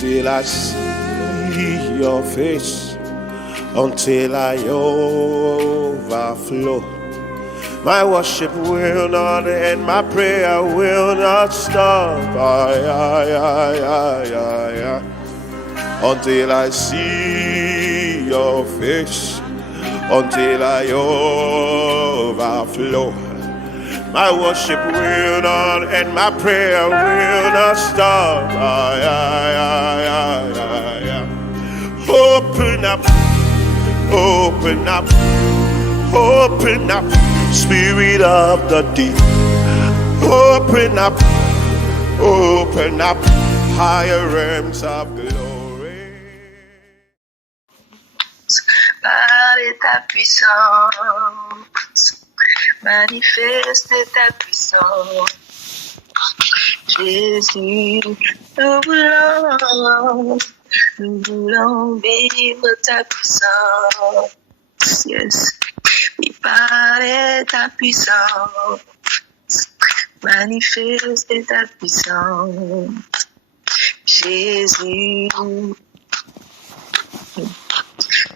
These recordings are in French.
until I see your face, until I overflow. My worship will not end, my prayer will not stop. Until I see your face, until I overflow. My worship will not end, my prayer will not stop. Open up, open up, open up, Spirit of the deep. Open up, higher realms of glory. Par ta puissance, manifeste ta puissance. Jésus, nous voulons vivre ta puissance. Yes. Et par ta puissance, manifeste ta puissance. Jésus,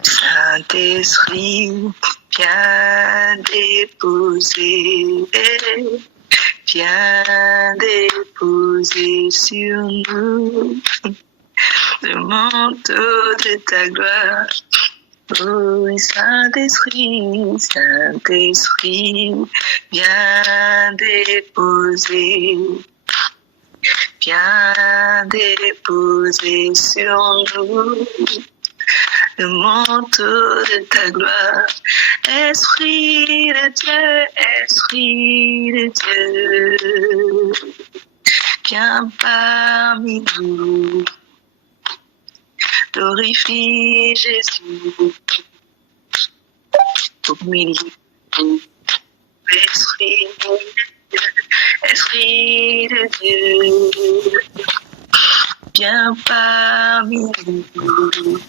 Saint-Esprit, viens déposer sur nous le manteau de ta gloire. Oh, Saint-Esprit, viens déposer sur nous le manteau de ta gloire. Esprit de Dieu, viens parmi nous. Glorifie Jésus. Esprit de Dieu, viens parmi nous.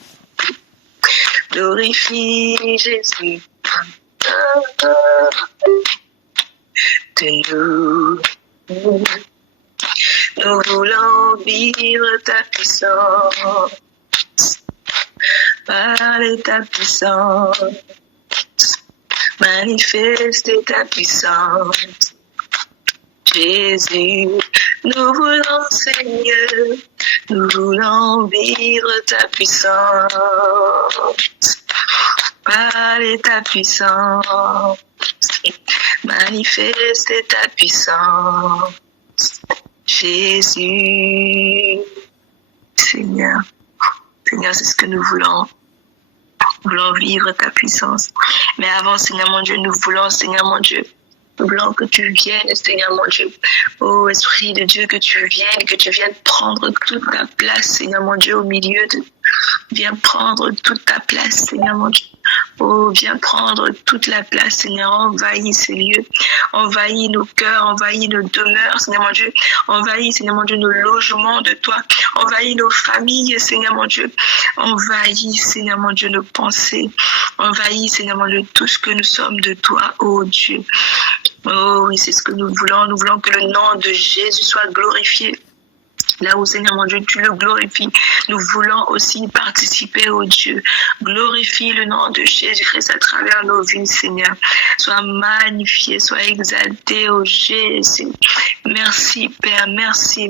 Glorifie Jésus. De nous voulons vivre ta puissance. Par ta puissance, manifeste ta puissance. Jésus, nous voulons, Seigneur, nous voulons vivre ta puissance. Par ta puissance, manifeste ta puissance. Jésus, Seigneur, c'est ce que nous voulons. Nous voulons vivre ta puissance. Mais avant, Seigneur mon Dieu, nous voulons, Seigneur mon Dieu, nous voulons que tu viennes, Seigneur mon Dieu. Oh, Esprit de Dieu, que tu viennes prendre toute ta place, Seigneur mon Dieu, au milieu de... Viens prendre toute ta place, Seigneur mon Dieu. Oh, viens prendre toute la place, Seigneur. Envahis ces lieux. Envahis nos cœurs, envahis nos demeures, Seigneur mon Dieu. Envahis, Seigneur mon Dieu, nos logements de toi. Envahis nos familles, Seigneur mon Dieu. Envahis, Seigneur mon Dieu, nos pensées. Envahis, Seigneur mon Dieu, tout ce que nous sommes de toi, oh Dieu. Oh oui, c'est ce que nous voulons. Nous voulons que le nom de Jésus soit glorifié. Là où, Seigneur mon Dieu, tu le glorifies, nous voulons aussi participer, oh Dieu. Glorifie le nom de Jésus-Christ à travers nos vies, Seigneur. Sois magnifié, sois exalté, oh Jésus. Merci, Père, merci.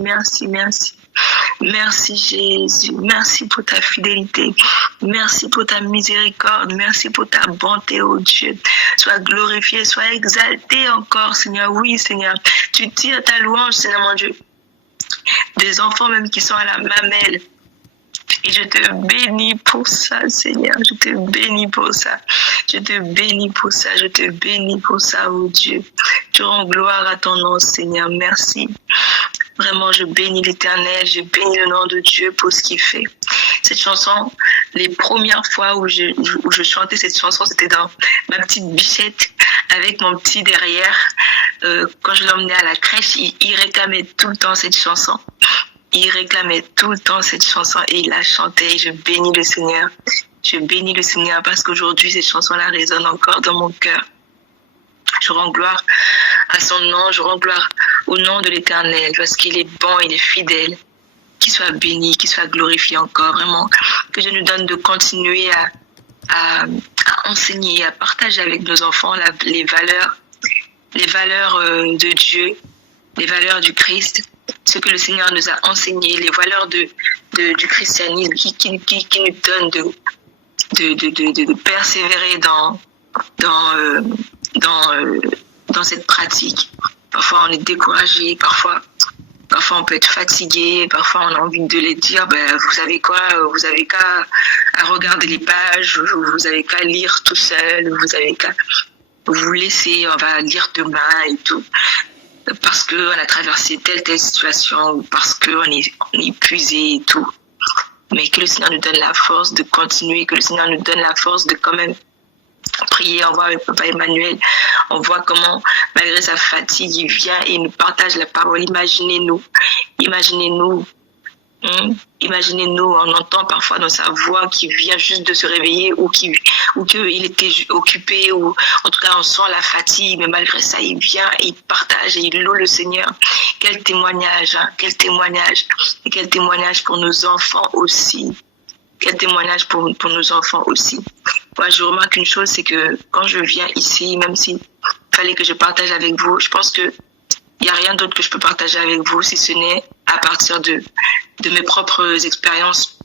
Merci Jésus, merci pour ta fidélité, merci pour ta miséricorde, merci pour ta bonté, oh Dieu. Sois glorifié, sois exalté encore, Seigneur. Oui, Seigneur, tu tires ta louange, Seigneur mon Dieu. Des enfants même qui sont à la mamelle. Et je te bénis pour ça, Seigneur. Je te bénis pour ça. Je te bénis pour ça. Je te bénis pour ça, oh Dieu. Je rends gloire à ton nom, Seigneur. Merci. Vraiment, je bénis l'Éternel. Je bénis le nom de Dieu pour ce qu'il fait. Cette chanson, les premières fois où je chantais cette chanson, c'était dans ma petite bichette avec mon petit derrière. Quand je l'emmenais à la crèche, il réclamait tout le temps cette chanson. Il réclamait tout le temps cette chanson et il la chantait. Je bénis le Seigneur. Je bénis le Seigneur parce qu'aujourd'hui, cette chanson-là résonne encore dans mon cœur. Je rends gloire à son nom, je rends gloire au nom de l'Éternel parce qu'il est bon, il est fidèle. qu'il soit béni, qu'il soit glorifié encore, vraiment. Que Dieu nous donne de continuer à enseigner, à partager avec nos enfants les valeurs de Dieu, les valeurs du Christ, ce que le Seigneur nous a enseigné, les valeurs du christianisme qui nous donne de persévérer dans cette pratique. Parfois on est découragé, parfois on peut être fatigué, parfois on a envie de les dire, vous savez quoi, vous avez qu'à regarder les pages, vous avez qu'à lire tout seul, vous avez qu'à vous laisser, on va lire demain et tout. Parce qu'on a traversé telle situation, ou parce qu'on est épuisé et tout. Mais que le Seigneur nous donne la force de continuer, que le Seigneur nous donne la force de quand même prier. On voit avec Papa Emmanuel, on voit comment, malgré sa fatigue, il vient et il nous partage la parole. Imaginez-nous, on entend parfois dans sa voix qu'il vient juste de se réveiller ou qu'il était occupé, ou en tout cas on sent la fatigue, mais malgré ça il vient et il partage et il loue le Seigneur. Quel témoignage, quel témoignage, et quel témoignage pour nos enfants aussi. Quel témoignage pour nos enfants aussi. Moi, je remarque une chose, c'est que quand je viens ici, même s'il fallait que je partage avec vous, je pense que il n'y a rien d'autre que je peux partager avec vous, si ce n'est à partir de mes propres expériences.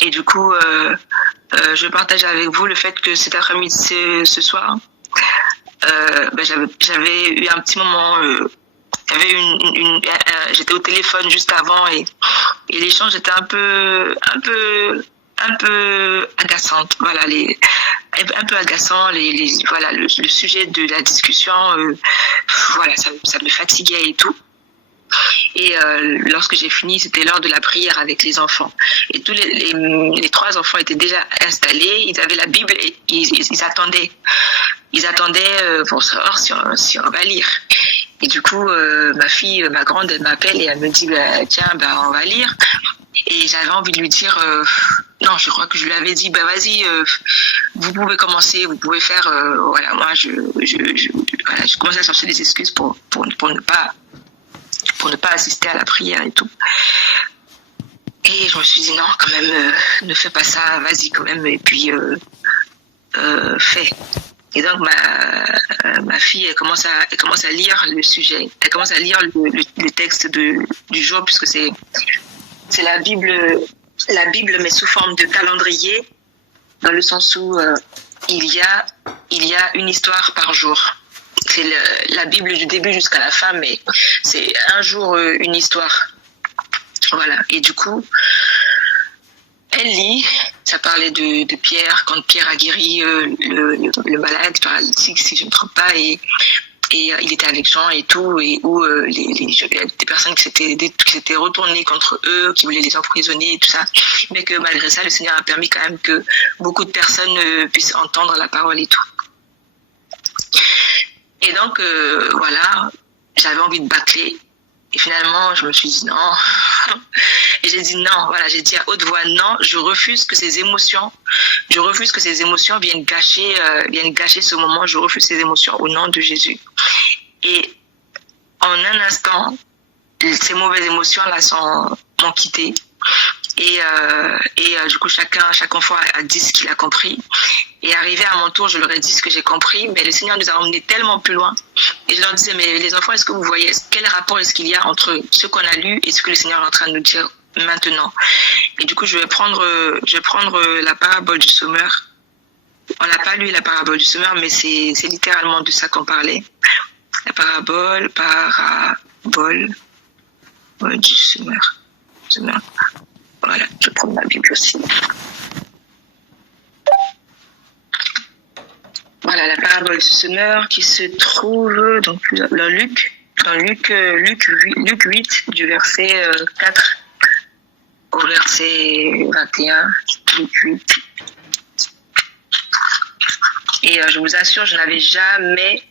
Et du coup, je partage avec vous le fait que cet après-midi, ce soir, j'avais eu un petit moment... j'étais au téléphone juste avant et l'échange était un peu agaçante. Voilà, un peu agaçant. Voilà, le sujet de la discussion, voilà, ça me fatiguait et tout. Et lorsque j'ai fini, c'était l'heure de la prière avec les enfants. Et tous les 3 enfants étaient déjà installés, ils avaient la Bible et ils attendaient. Ils attendaient pour savoir si on va lire. Et du coup, ma grande, elle m'appelle et elle me dit, tiens, on va lire. Et j'avais envie de lui dire, non, je crois que je lui avais dit, vas-y, vous pouvez commencer, vous pouvez faire, voilà, moi, je commençais à chercher des excuses pour ne pas assister à la prière et tout. Et je me suis dit, non, quand même, ne fais pas ça, vas-y quand même, et puis fais. Et donc ma fille, elle commence à lire le sujet, elle commence à lire le texte du jour, puisque c'est la Bible mais sous forme de calendrier, dans le sens où il y a une histoire par jour. C'est la Bible du début jusqu'à la fin, mais c'est un jour une histoire. Voilà. Et du coup, elle lit. Ça parlait de Pierre, quand Pierre a guéri le malade paralytique, si je ne me trompe pas, et il était avec Jean et tout, et où des personnes qui s'étaient retournées contre eux, qui voulaient les emprisonner et tout ça, mais que malgré ça, le Seigneur a permis quand même que beaucoup de personnes puissent entendre la parole et tout. Et donc, voilà, j'avais envie de bâcler. Et finalement, je me suis dit non. Et j'ai dit non, voilà, j'ai dit à haute voix non, je refuse que ces émotions viennent gâcher ce moment, je refuse ces émotions au nom de Jésus. Et en un instant, ces mauvaises émotions-là m'ont quitté. Et du coup, chaque enfant a dit ce qu'il a compris. Et arrivé à mon tour, je leur ai dit ce que j'ai compris, mais le Seigneur nous a emmenés tellement plus loin. Et je leur disais, mais les enfants, est-ce que vous voyez, quel rapport est-ce qu'il y a entre ce qu'on a lu et ce que le Seigneur est en train de nous dire maintenant? Et du coup, je vais prendre la parabole du sommeur. On n'a pas lu la parabole du sommeur, mais c'est littéralement de ça qu'on parlait. La parabole du sommeur. Voilà, je prends ma Bible aussi. Voilà, la parabole du semeur qui se trouve dans Luc 8, du verset 4 au verset 21, Luc 8. Et je vous assure, je n'avais jamais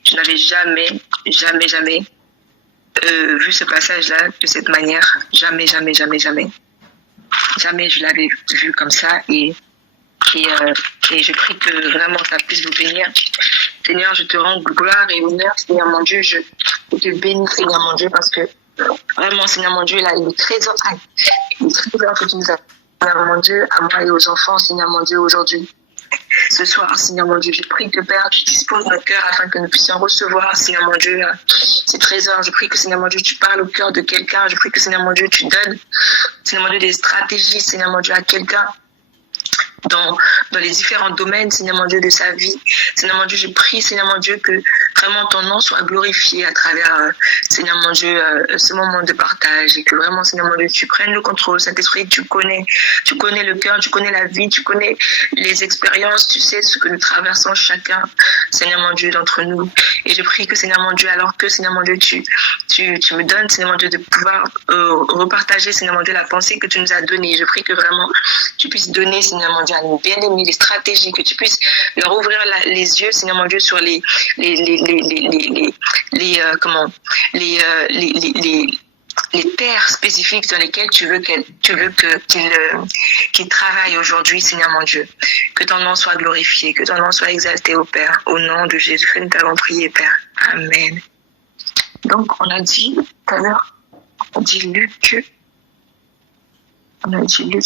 vu ce passage-là de cette manière. Jamais. Jamais je l'avais vu comme ça. Et je prie que vraiment ça puisse vous bénir. Seigneur, je te rends gloire et honneur. Seigneur mon Dieu, Je te bénis, Seigneur mon Dieu, parce que vraiment, Seigneur mon Dieu, là, il est très que tu nous as, Seigneur mon Dieu, à moi et aux enfants, Seigneur mon Dieu, aujourd'hui. Ce soir, Seigneur mon Dieu, je prie que Père, tu disposes nos cœurs afin que nous puissions recevoir, Seigneur mon Dieu, ces trésors. Je prie que, Seigneur mon Dieu, tu parles au cœur de quelqu'un. Je prie que, Seigneur mon Dieu, tu donnes, Seigneur mon Dieu, des stratégies, Seigneur mon Dieu, à quelqu'un. Dans les différents domaines, Seigneur mon Dieu, de sa vie. Seigneur mon Dieu, je prie, Seigneur mon Dieu, que vraiment ton nom soit glorifié à travers, Seigneur mon Dieu, ce moment de partage et que vraiment, Seigneur mon Dieu, tu prennes le contrôle. Saint-Esprit, tu connais le cœur, tu connais la vie, tu connais les expériences, tu sais ce que nous traversons chacun, Seigneur mon Dieu, d'entre nous. Et je prie que, Seigneur mon Dieu, alors que, Seigneur mon Dieu, tu me donnes, Seigneur mon Dieu, de pouvoir repartager, Seigneur mon Dieu, la pensée que tu nous as donnée. Je prie que vraiment, tu puisses donner, Seigneur mon Dieu, à nos bien-aimés, les stratégies, que tu puisses leur ouvrir les yeux, Seigneur mon Dieu, sur les terres spécifiques dans lesquelles tu veux qu'ils travaillent aujourd'hui, Seigneur mon Dieu. Que ton nom soit glorifié, que ton nom soit exalté, au Père. Au nom de Jésus, nous t'avons prié, Père. Amen. Donc, on a dit tout à l'heure, on a dit Luc. On a dit Luc.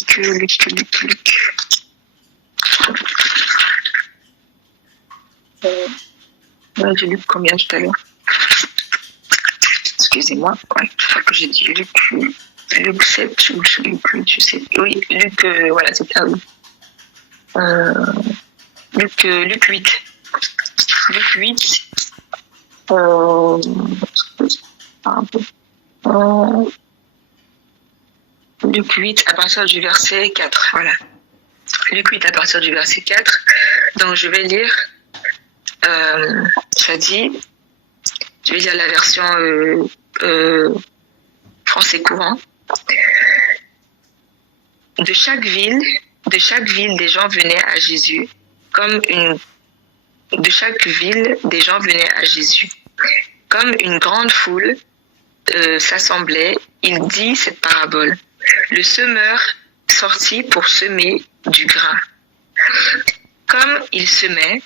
On a dit Luc combien tout à l'heure? Excusez-moi, ouais, je crois que j'ai dit Luc 7 ou Luc 8, je sais. Oui, Luc, voilà, c'est ça, oui. Luc 8. Luc 8. Luc 8 à partir du verset 4. Voilà. Luc 8 à partir du verset 4. Donc je vais lire. Ça dit. Je vais lire la version français courant. De chaque ville, des gens venaient à Jésus, de chaque ville, des gens venaient à Jésus. Comme une grande foule s'assemblait, il dit cette parabole. Le semeur sortit pour semer du grain. Comme il semait,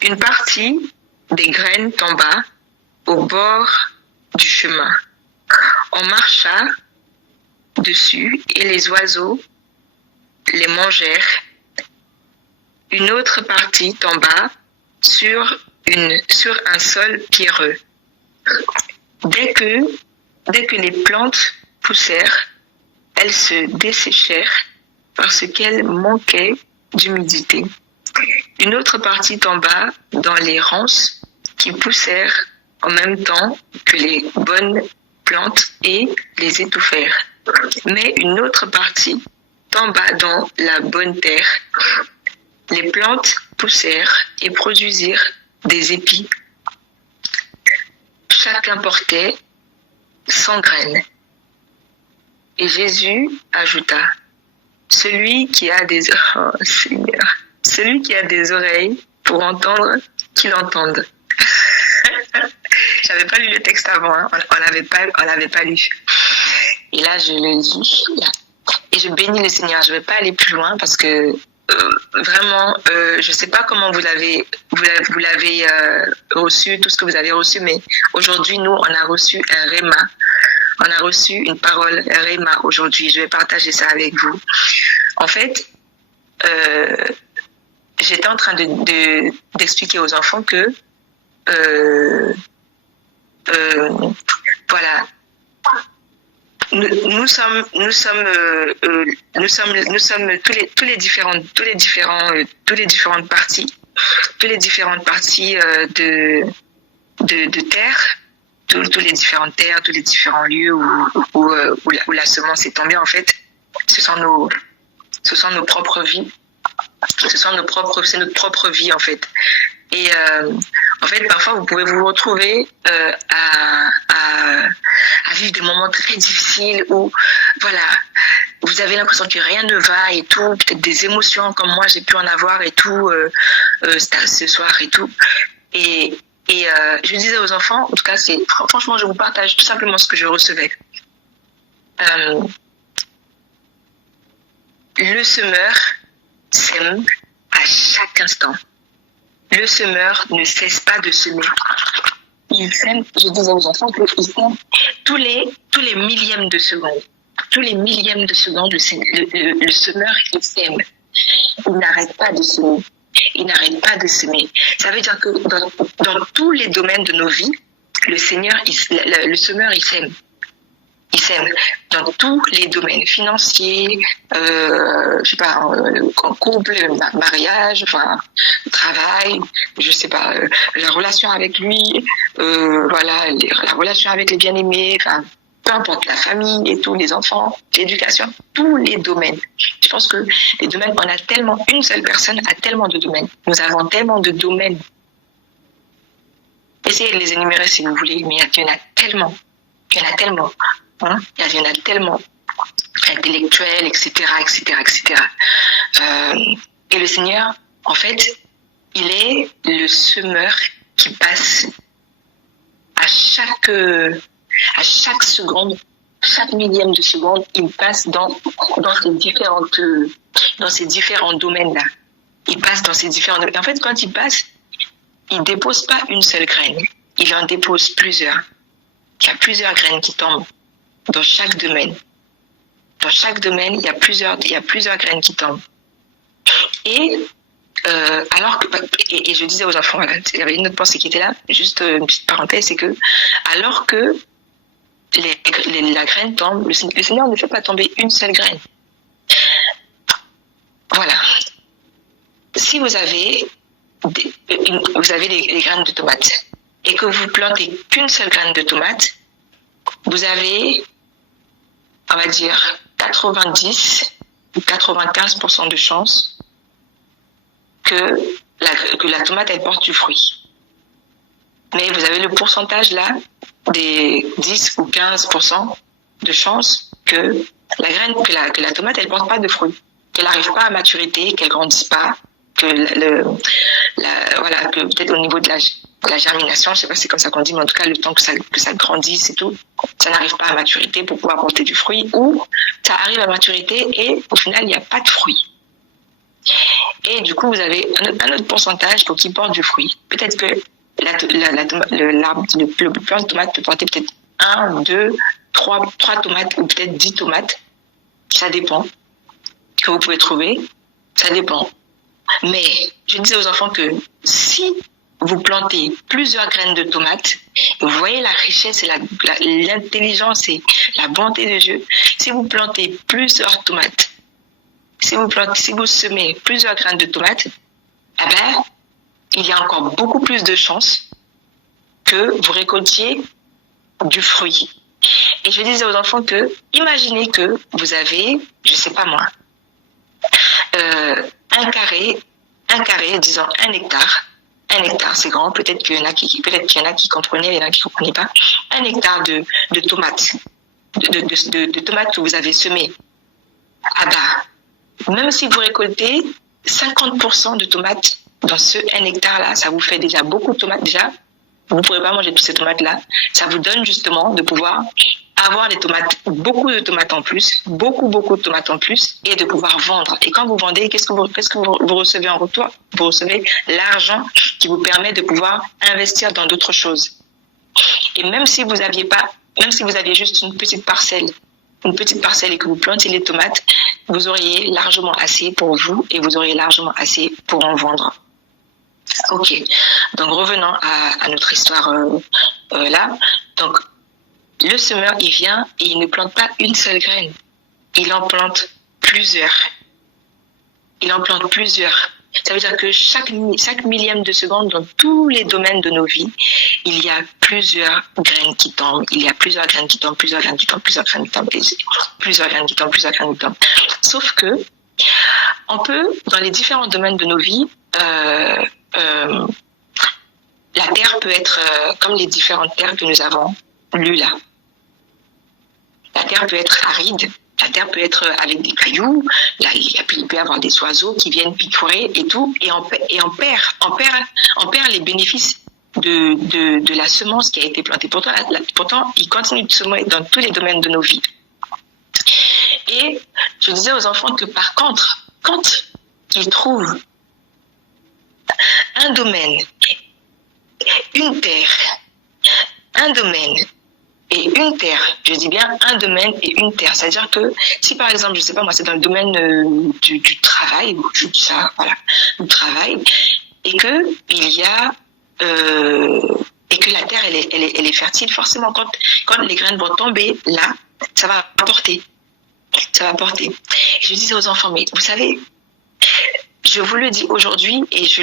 une partie des graines tomba au bord du chemin. On marcha dessus et les oiseaux les mangèrent. Une autre partie tomba sur un sol pierreux. Dès que les plantes poussèrent, elles se desséchèrent parce qu'elles manquaient d'humidité. Une autre partie tomba dans les ronces qui poussèrent en même temps que les bonnes plantes et les étouffèrent. Mais une autre partie tomba dans la bonne terre. Les plantes poussèrent et produisirent des épis. Chacun portait 100 graines. Et Jésus ajouta, celui qui a des oreilles pour entendre, qu'il entende. J'avais pas lu le texte avant, hein. On l'avait pas lu. Et là, je le lis. Et je bénis le Seigneur. Je vais pas aller plus loin parce que vraiment, je sais pas comment vous l'avez reçu, tout ce que vous avez reçu, mais aujourd'hui, nous, on a reçu un réma. On a reçu une parole réma aujourd'hui. Je vais partager ça avec vous. En fait, j'étais en train d'expliquer aux enfants que voilà, nous sommes tous les différentes parties de terre, tous les différentes terres, tous les différents lieux où la semence est tombée. En fait, ce sont nos propres vies. C'est notre propre vie, en fait. Et en fait, parfois, vous pouvez vous retrouver à vivre des moments très difficiles où, voilà, vous avez l'impression que rien ne va et tout, peut-être des émotions comme moi, j'ai pu en avoir et tout, ce soir et tout. Et je disais aux enfants, en tout cas, franchement, je vous partage tout simplement ce que je recevais. Le semeur sème à chaque instant. Le semeur ne cesse pas de semer. il sème, je disais aux enfants qu'il sème tous les millièmes de seconde. Tous les millièmes de seconde, le semeur, il sème. Il n'arrête pas de semer. Il n'arrête pas de semer. Ça veut dire que dans tous les domaines de nos vies, le semeur, il sème. Il sème dans tous les domaines financiers, je sais pas, en couple, mariage, enfin, travail, je sais pas, la relation avec lui, voilà, la relation avec les bien-aimés, enfin, peu importe, la famille et tous les enfants, l'éducation, tous les domaines. Je pense que les domaines, on a tellement, une seule personne a tellement de domaines. Nous avons tellement de domaines. Essayez de les énumérer si vous voulez, mais il y en a tellement. Il y en a tellement. Hein? Il y en a tellement. Intellectuels, etc., etc., etc. Et le Seigneur, en fait, il est le semeur qui passe à chaque seconde, chaque millième de seconde, il passe dans ces différents domaines-là. Il passe dans ces différents domaines. En fait, quand il passe, il dépose pas une seule graine. Il en dépose plusieurs. Il y a plusieurs graines qui tombent dans chaque domaine. Dans chaque domaine, il y a plusieurs graines qui tombent. Et je disais aux enfants, voilà, il y avait une autre pensée qui était là, juste une petite parenthèse, c'est que alors que la graine tombe, le Seigneur ne fait pas tomber une seule graine. Voilà. Si vous avez les graines de tomates et que vous plantez qu'une seule graine de tomate, vous avez, on va dire, 90 ou 95% de chances que la tomate, elle porte du fruit. Mais vous avez le pourcentage là des 10 ou 15% de chances que la tomate, elle porte pas de fruit, qu'elle n'arrive pas à maturité, qu'elle grandisse pas, que que peut-être au niveau de la germination, je sais pas si c'est comme ça qu'on dit, mais en tout cas le temps que ça grandisse et tout, ça n'arrive pas à maturité pour pouvoir porter du fruit, ou ça arrive à maturité et au final il n'y a pas de fruit. Et du coup vous avez un autre pourcentage pour qui porte du fruit. Peut-être que le plant de tomate peut porter peut-être 1, 2, 3 tomates ou peut-être 10 tomates. Ça dépend. Que vous pouvez trouver. Ça dépend. Mais je disais aux enfants que si vous plantez plusieurs graines de tomates, vous voyez la richesse et l'intelligence et la bonté de Dieu. Si vous plantez plusieurs tomates, si vous semez plusieurs graines de tomates, eh ben, il y a encore beaucoup plus de chances que vous récoltiez du fruit. Et je disais aux enfants que, imaginez que vous avez, je sais pas moi, un carré, disons 1 hectare. 1 hectare, c'est grand. Peut-être qu'il y en a qui comprenaient, il y en a qui comprenaient pas. 1 hectare de tomates, de tomates que vous avez semées. Ah bah, même si vous récoltez 50% de tomates dans ce 1 hectare-là, ça vous fait déjà beaucoup de tomates déjà. Vous ne pourrez pas manger toutes ces tomates-là. Ça vous donne justement de pouvoir avoir des tomates, beaucoup de tomates en plus, beaucoup de tomates en plus, et de pouvoir vendre. Et quand vous vendez, qu'est-ce que vous recevez en retour? Vous recevez l'argent qui vous permet de pouvoir investir dans d'autres choses. Et même si vous aviez juste une petite parcelle et que vous plantez les tomates, vous auriez largement assez pour vous et vous auriez largement assez pour en vendre. Ok, donc revenons à notre histoire là. Donc, le semeur, il vient et il ne plante pas une seule graine. Il en plante plusieurs. Ça veut dire que chaque millième de seconde, dans tous les domaines de nos vies, il y a plusieurs graines qui tombent. Sauf que, on peut, dans les différents domaines de nos vies, la terre peut être comme les différentes terres que nous avons lues là. La terre peut être aride, la terre peut être avec des cailloux, là, il peut y avoir des oiseaux qui viennent picorer et tout, et on perd les bénéfices de la semence qui a été plantée. Pourtant, il continue de semer dans tous les domaines de nos vies. Et je disais aux enfants que par contre, quand ils trouvent un domaine, une terre un domaine et une terre. Je dis bien un domaine et une terre. C'est-à-dire que si par exemple, je sais pas moi, c'est dans le domaine du travail, ou je dis ça, voilà, du travail, et que il y a et que la terre elle est fertile, forcément quand les graines vont tomber là, ça va porter. Ça va porter. Et je disais aux enfants, mais vous savez, je vous le dis aujourd'hui et je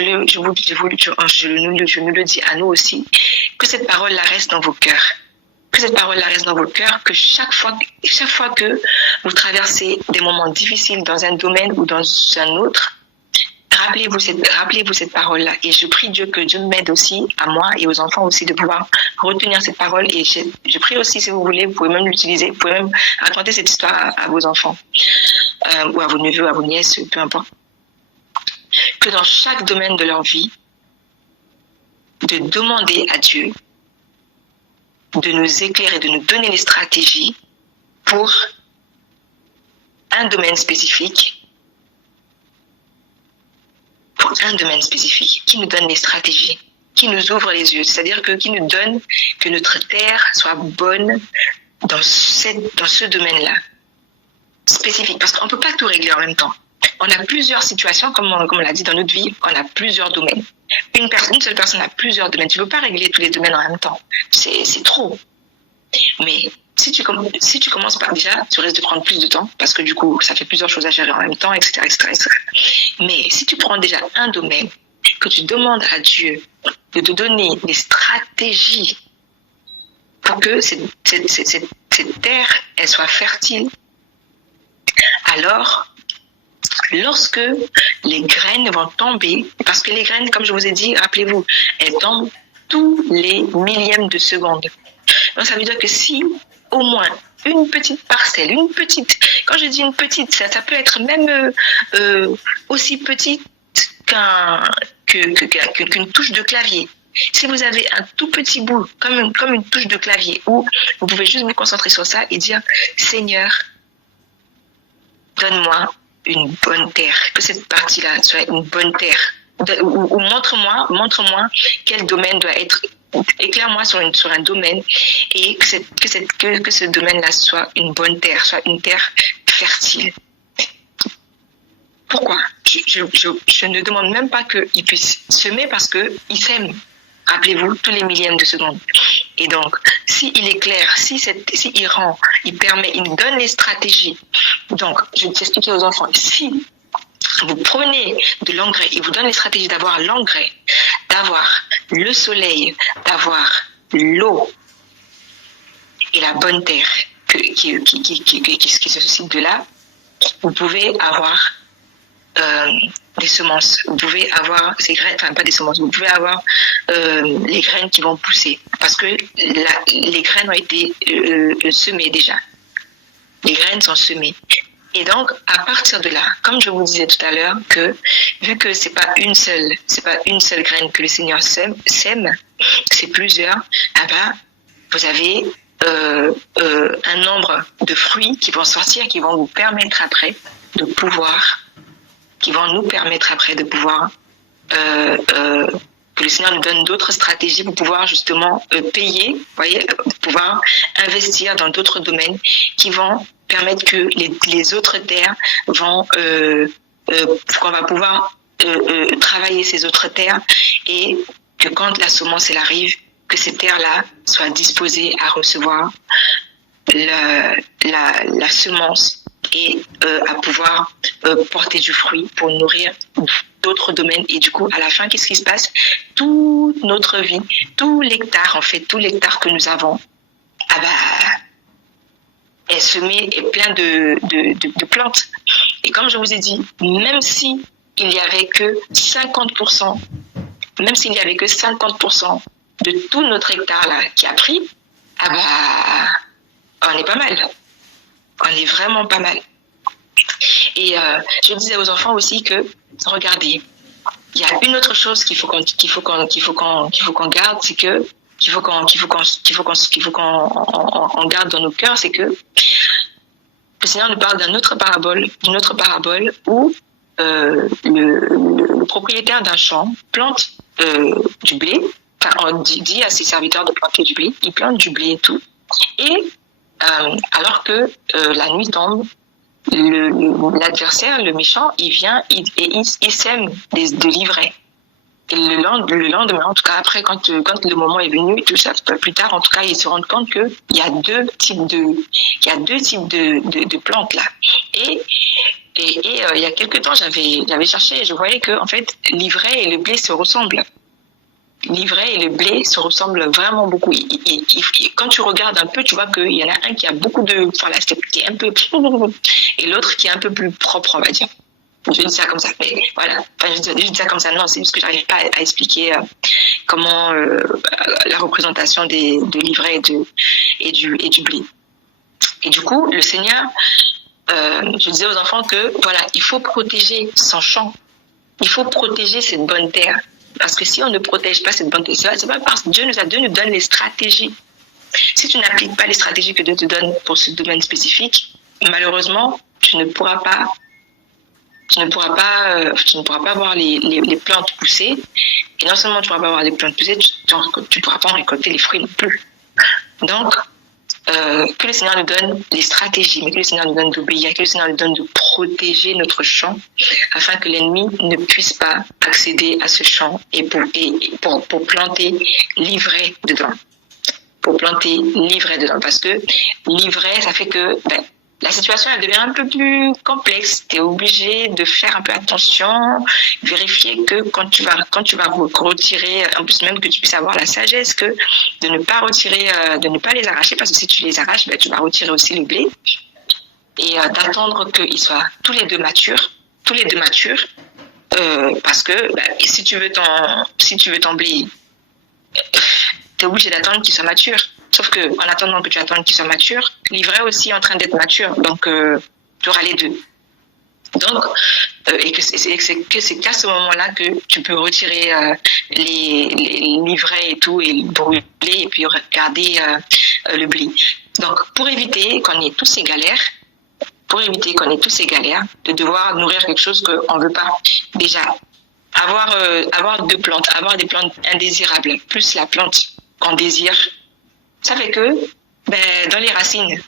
nous le dis à nous aussi, que cette parole-là reste dans vos cœurs. Que cette parole-là reste dans vos cœurs, que chaque fois que vous traversez des moments difficiles dans un domaine ou dans un autre, rappelez-vous cette parole-là. Et je prie Dieu que Dieu m'aide aussi, à moi et aux enfants aussi, de pouvoir retenir cette parole. Et je prie aussi, si vous voulez, vous pouvez même l'utiliser, vous pouvez même raconter cette histoire à vos enfants, ou à vos neveux, à vos nièces, peu importe. Que dans chaque domaine de leur vie, de demander à Dieu de nous éclairer, de nous donner les stratégies pour un domaine spécifique, qui nous donne les stratégies, qui nous ouvre les yeux, c'est-à-dire qui nous donne que notre terre soit bonne dans ce domaine-là, spécifique, parce qu'on ne peut pas tout régler en même temps. On a plusieurs situations, comme on l'a dit dans notre vie, on a plusieurs domaines. Une seule personne a plusieurs domaines. Tu ne peux pas régler tous les domaines en même temps. C'est trop. Mais si tu commences par déjà, tu risques de prendre plus de temps, parce que du coup, ça fait plusieurs choses à gérer en même temps, etc., etc., etc. Mais si tu prends déjà un domaine, que tu demandes à Dieu de te donner des stratégies pour que cette terre, elle soit fertile, alors, lorsque les graines vont tomber, parce que les graines, comme je vous ai dit, rappelez-vous, elles tombent tous les millièmes de seconde. Donc, ça veut dire que si au moins une petite parcelle, quand je dis une petite, ça peut être même aussi petite qu'une touche de clavier. Si vous avez un tout petit bout, comme une touche de clavier, où vous pouvez juste vous concentrer sur ça et dire, Seigneur, donne-moi une bonne terre, que cette partie-là soit une bonne terre, ou montre-moi quel domaine doit être, éclaire-moi sur un domaine, et que ce domaine-là soit une bonne terre, soit une terre fertile. Pourquoi ? Je ne demande même pas qu'il puisse semer, parce qu'il sème, rappelez-vous, tous les millièmes de seconde. Et donc, s'il éclaire, il rend, il permet, il nous donne les stratégies. Donc, je vais t'expliquer aux enfants, si vous prenez de l'engrais, il vous donne les stratégies d'avoir l'engrais, d'avoir le soleil, d'avoir l'eau et la bonne terre qui se suscite de là, vous pouvez avoir des semences, vous pouvez avoir ces graines, enfin pas des semences, vous pouvez avoir les graines qui vont pousser, parce que les graines ont été semées déjà. Les graines sont semées. Et donc, à partir de là, comme je vous disais tout à l'heure, que vu que c'est pas une seule graine que le Seigneur sème, c'est plusieurs, vous avez un nombre de fruits qui vont sortir, qui vont vous permettre après de pouvoir, que le Seigneur nous donne d'autres stratégies pour pouvoir justement payer, voyez, pouvoir investir dans d'autres domaines qui vont permettre que les autres terres qu'on va pouvoir travailler ces autres terres, et que quand la semence elle arrive, que ces terres-là soient disposées à recevoir la semence et à pouvoir porter du fruit pour nourrir d'autres domaines. Et du coup, à la fin, qu'est-ce qui se passe ? Toute notre vie, tout l'hectare que nous avons, est semé et plein de plantes. Et comme je vous ai dit, même s'il n'y avait que 50%, de tout notre hectare là qui a pris, on est pas mal. On est vraiment pas mal. Et je disais aux enfants aussi que, regardez, il y a une autre chose qu'il faut qu'on garde, c'est que qu'il faut qu'on garde dans nos cœurs, c'est que le Seigneur nous parle d'une autre parabole où le propriétaire d'un champ plante du blé, on dit à ses serviteurs de planter du blé. Ils plantent du blé et tout. Et alors que la nuit tombe, l'adversaire, le méchant, il vient et il sème de l'ivraie. Et le lendemain, en tout cas après, quand le moment est venu, tout ça, plus tard, en tout cas, ils se rendent compte que il y a deux types de plantes là. Et il y a quelque temps, j'avais cherché et je voyais que en fait, l'ivraie et le blé se ressemblent. L'ivraie et le blé se ressemblent vraiment beaucoup. Quand tu regardes un peu, tu vois qu'il y en a un qui a beaucoup de, voilà, qui est un peu, et l'autre qui est un peu plus propre, on va dire. Je dis ça comme ça, mais voilà. Enfin, je dis ça comme ça, non, c'est parce que j'arrive pas à expliquer comment la représentation de l'ivraie et du blé. Et du coup, le Seigneur, je disais aux enfants que voilà, il faut protéger son champ, il faut protéger cette bonne terre. Parce que si on ne protège pas cette bonne terre, c'est pas parce que Dieu nous donne les stratégies. Si tu n'appliques pas les stratégies que Dieu te donne pour ce domaine spécifique, malheureusement, tu ne pourras pas voir les plantes pousser. Et non seulement tu ne pourras pas voir les plantes pousser, tu ne pourras pas en récolter les fruits non plus. Donc, que le Seigneur nous donne les stratégies, mais que le Seigneur nous donne d'obéir, que le Seigneur nous donne de protéger notre champ, afin que l'ennemi ne puisse pas accéder à ce champ et pour planter l'ivraie dedans. Pour planter l'ivraie dedans. Parce que l'ivraie, ça fait que la situation elle devient un peu plus complexe. Tu es obligé de faire un peu attention, vérifier que quand tu vas retirer, en plus même que tu puisses avoir la sagesse que de ne pas retirer, de ne pas les arracher, parce que si tu les arraches, tu vas retirer aussi le blé, et d'attendre qu'ils soient tous les deux matures, parce que si tu veux ton blé, tu es obligé d'attendre qu'il soit mature. Sauf que en attendant que tu attendes qu'il soit mature, l'ivraie aussi est en train d'être mature. Donc, tu auras les deux. Donc, et que c'est qu'à ce moment-là que tu peux retirer l'ivraie et tout, et le brûler, et puis garder le blé. Donc, pour éviter qu'on ait tous ces galères, de devoir nourrir quelque chose qu'on ne veut pas, déjà, avoir des plantes indésirables, plus la plante qu'on désire, ça fait que, dans les racines,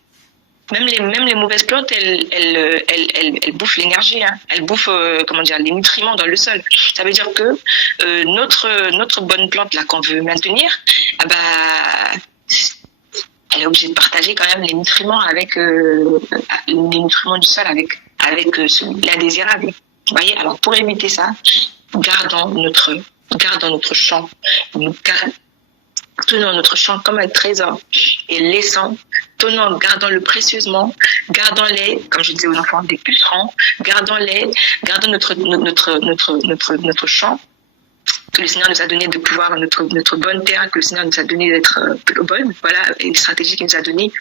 même les mauvaises plantes, elles bouffent l'énergie, hein. Elles bouffent, les nutriments dans le sol. Ça veut dire que notre bonne plante là qu'on veut maintenir, elle est obligée de partager quand même les nutriments avec les nutriments du sol avec l'indésirable. Vous voyez, alors pour éviter ça, gardons notre champ, tenons notre champ comme un trésor et gardons-le précieusement, gardons-les, comme je disais aux enfants, des pucerons, gardons notre champ que le Seigneur nous a donné de pouvoir, notre bonne terre que le Seigneur nous a donné d'être bonne, voilà, et les stratégies qu'il nous a données,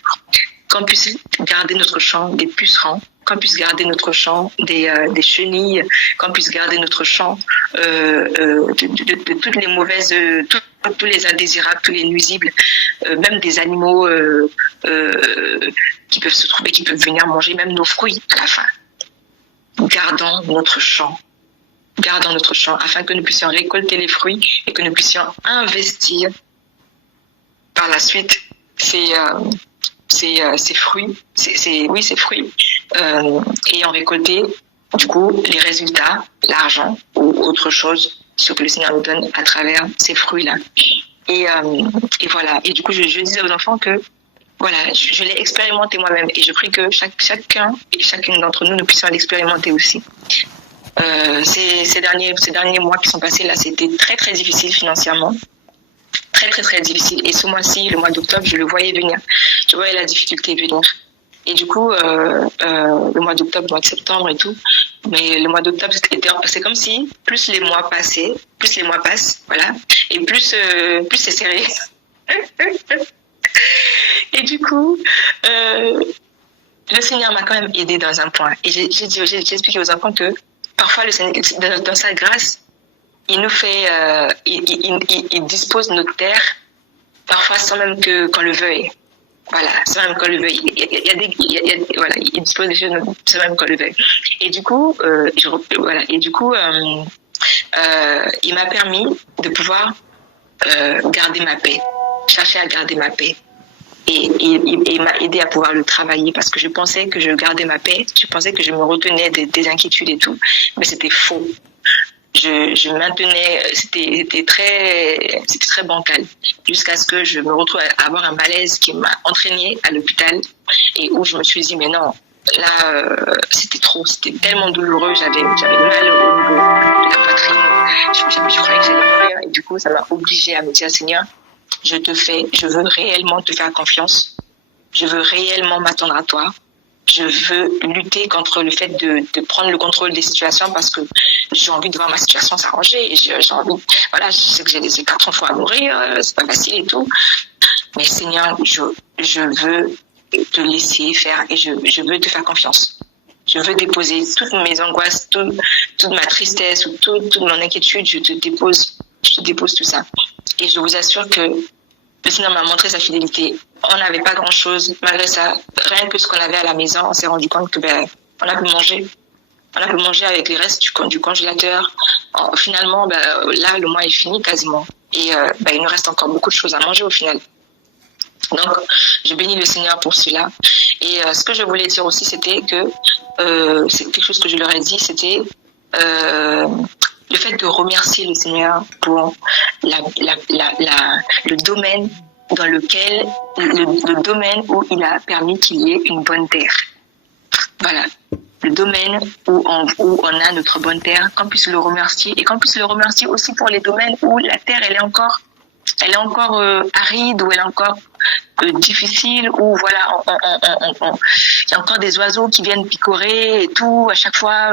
qu'on puisse garder notre champ des pucerons, qu'on puisse garder notre champ des chenilles, qu'on puisse garder notre champ de toutes les mauvaises, tous les indésirables, tous les nuisibles, même des animaux qui peuvent se trouver, qui peuvent venir manger même nos fruits à la fin. Gardons notre champ afin que nous puissions récolter les fruits et que nous puissions investir par la suite ces fruits, et en récolter du coup les résultats, l'argent ou autre chose, ce que le Seigneur nous donne à travers ces fruits-là. Et voilà. Et du coup, je disais aux enfants que voilà, je l'ai expérimenté moi-même et je prie que chacun et chacune d'entre nous puissions l'expérimenter aussi. Ces derniers mois qui sont passés là, c'était très très difficile financièrement. Très très très difficile. Et ce mois-ci, le mois d'octobre, je le voyais venir. Je voyais la difficulté venir. Et du coup, le mois d'octobre, le mois de septembre et tout, mais le mois d'octobre, c'est comme si plus les mois passent, voilà, et plus c'est serré. Et du coup, le Seigneur m'a quand même aidé dans un point. Et j'ai expliqué aux enfants que parfois le Seigneur, dans sa grâce, il nous fait, il dispose notre terre parfois sans même qu'on le veuille. Voilà, sans même qu'on le veuille. Il dispose des choses sans même qu'on le veuille. Et du coup, il m'a permis de pouvoir garder ma paix, chercher à garder ma paix. Et il m'a aidé à pouvoir le travailler parce que je pensais que je gardais ma paix, je pensais que je me retenais des inquiétudes et tout, mais c'était faux. Je maintenais, c'était très bancal, jusqu'à ce que je me retrouve à avoir un malaise qui m'a entraînée à l'hôpital et où je me suis dit mais non, là c'était trop, c'était tellement douloureux, j'avais mal au niveau de la poitrine, je croyais que j'allais mourir et du coup ça m'a obligée à me dire Seigneur, je veux réellement te faire confiance, je veux réellement m'attendre à toi. Je veux lutter contre le fait de prendre le contrôle des situations parce que j'ai envie de voir ma situation s'arranger. J'ai envie, voilà, je sais que j'ai des 4 enfants à nourrir, c'est pas facile et tout. Mais Seigneur, je veux te laisser faire et je veux te faire confiance. Je veux déposer toutes mes angoisses, toute ma tristesse ou toute mon inquiétude, je dépose tout ça. Et je vous assure que le Seigneur m'a montré sa fidélité. On n'avait pas grand-chose. Malgré ça, rien que ce qu'on avait à la maison, on s'est rendu compte que on a pu manger. On a pu manger avec les restes du congélateur. Finalement, là, le mois est fini quasiment. Et il nous reste encore beaucoup de choses à manger au final. Donc, je bénis le Seigneur pour cela. Et ce que je voulais dire aussi, c'était que c'est quelque chose que je leur ai dit, c'était le fait de remercier le Seigneur pour le domaine dans lequel, le domaine où il a permis qu'il y ait une bonne terre. Voilà. Le domaine où on a notre bonne terre, qu'on puisse le remercier et qu'on puisse le remercier aussi pour les domaines où la terre, elle est encore aride, où elle est encore difficile, où voilà, il y a encore des oiseaux qui viennent picorer et tout. À chaque fois,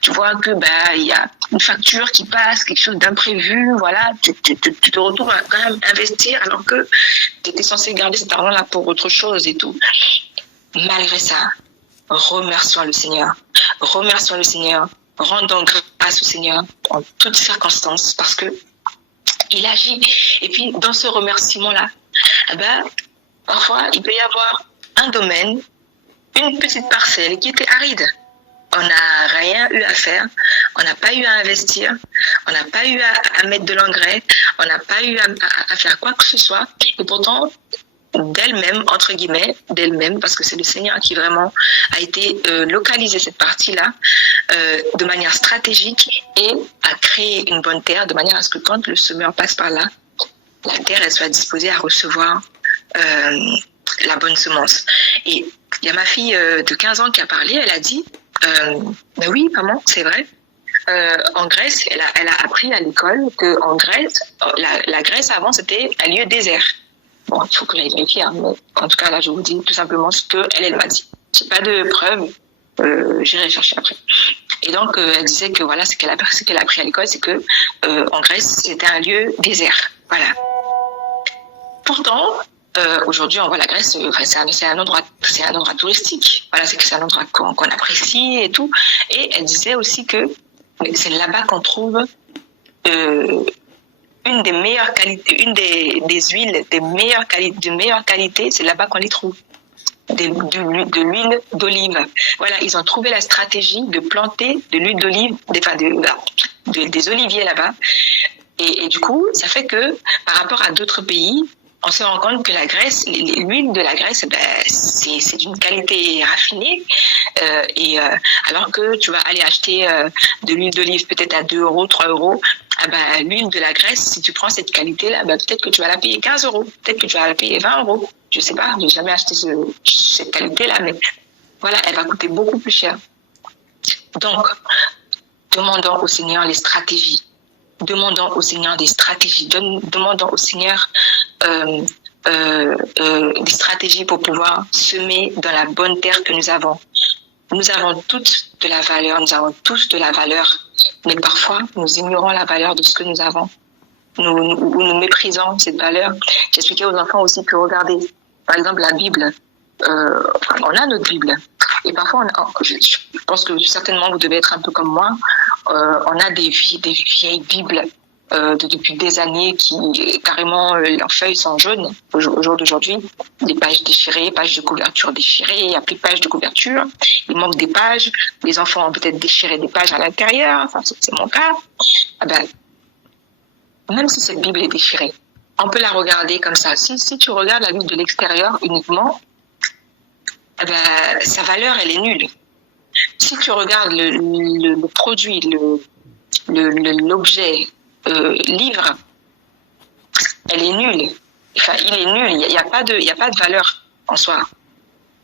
tu vois que il y a une facture qui passe, quelque chose d'imprévu. Voilà, tu te retrouves à quand même investir alors que tu étais censé garder cet argent-là pour autre chose et tout. Malgré ça, remercions le Seigneur. Remercions le Seigneur. Rendons grâce au Seigneur en toutes circonstances parce que il agit. Et puis, dans ce remerciement-là, parfois, il peut y avoir un domaine, une petite parcelle qui était aride. On n'a rien eu à faire, on n'a pas eu à investir, on n'a pas eu à mettre de l'engrais, on n'a pas eu à faire quoi que ce soit. Et pourtant, d'elle-même, entre guillemets, parce que c'est le Seigneur qui vraiment a été localisé cette partie-là de manière stratégique et a créé une bonne terre de manière à ce que quand le semeur passe par là, la terre elle soit disposée à recevoir la bonne semence. Et il y a ma fille de 15 ans qui a parlé, elle a dit oui maman, c'est vrai. En Grèce, elle a appris à l'école que en Grèce, la Grèce avant c'était un lieu désert. Bon, il faut que j'aille vérifier, hein, mais en tout cas là je vous dis tout simplement ce qu'elle m'a dit. J'ai pas de preuves, j'irai chercher après. Et donc elle disait que voilà ce qu'elle a appris à l'école, c'est que en Grèce c'était un lieu désert. Voilà. Pourtant aujourd'hui on voit la Grèce, c'est un endroit touristique. Voilà, c'est un endroit qu'on apprécie et tout. Et elle disait aussi que c'est là-bas qu'on trouve une des meilleures qualités, une des huiles de meilleure qualité, c'est là-bas qu'on les trouve. De l'huile d'olive. Voilà, ils ont trouvé la stratégie de planter de l'huile d'olive, des oliviers là-bas. Et du coup, ça fait que par rapport à d'autres pays, on se rend compte que la Grèce, l'huile de la Grèce, c'est d'une qualité raffinée. Alors que tu vas aller acheter de l'huile d'olive peut-être à 2 €, 3 €, l'huile de la Grèce, si tu prends cette qualité-là, peut-être que tu vas la payer 15 €, peut-être que tu vas la payer 20 €. Je sais pas, j'ai jamais acheté cette qualité-là, mais voilà, elle va coûter beaucoup plus cher. Donc, demandons au Seigneur les stratégies. Demandons au Seigneur des stratégies. Demandons au Seigneur des stratégies pour pouvoir semer dans la bonne terre que nous avons. Nous avons toutes de la valeur, nous avons tous de la valeur, mais parfois nous ignorons la valeur de ce que nous avons. Nous méprisons cette valeur. J'expliquais aux enfants aussi que regardez, par exemple la Bible, on a notre Bible. Et parfois, je pense que certainement vous devez être un peu comme moi, on a des vieilles Bibles depuis des années qui carrément leurs feuilles sont jaunes au jour d'aujourd'hui, des pages déchirées, pages de couverture déchirées, il n'y a plus de pages de couverture, il manque des pages, les enfants ont peut-être déchiré des pages à l'intérieur, enfin c'est mon cas. même si cette Bible est déchirée, on peut la regarder comme ça. Si tu regardes la Bible de l'extérieur uniquement, eh ben, sa valeur, elle est nulle. Si tu regardes le produit, l'objet, livre, elle est nulle. Enfin, il est nul. Il n'y a pas de valeur en soi.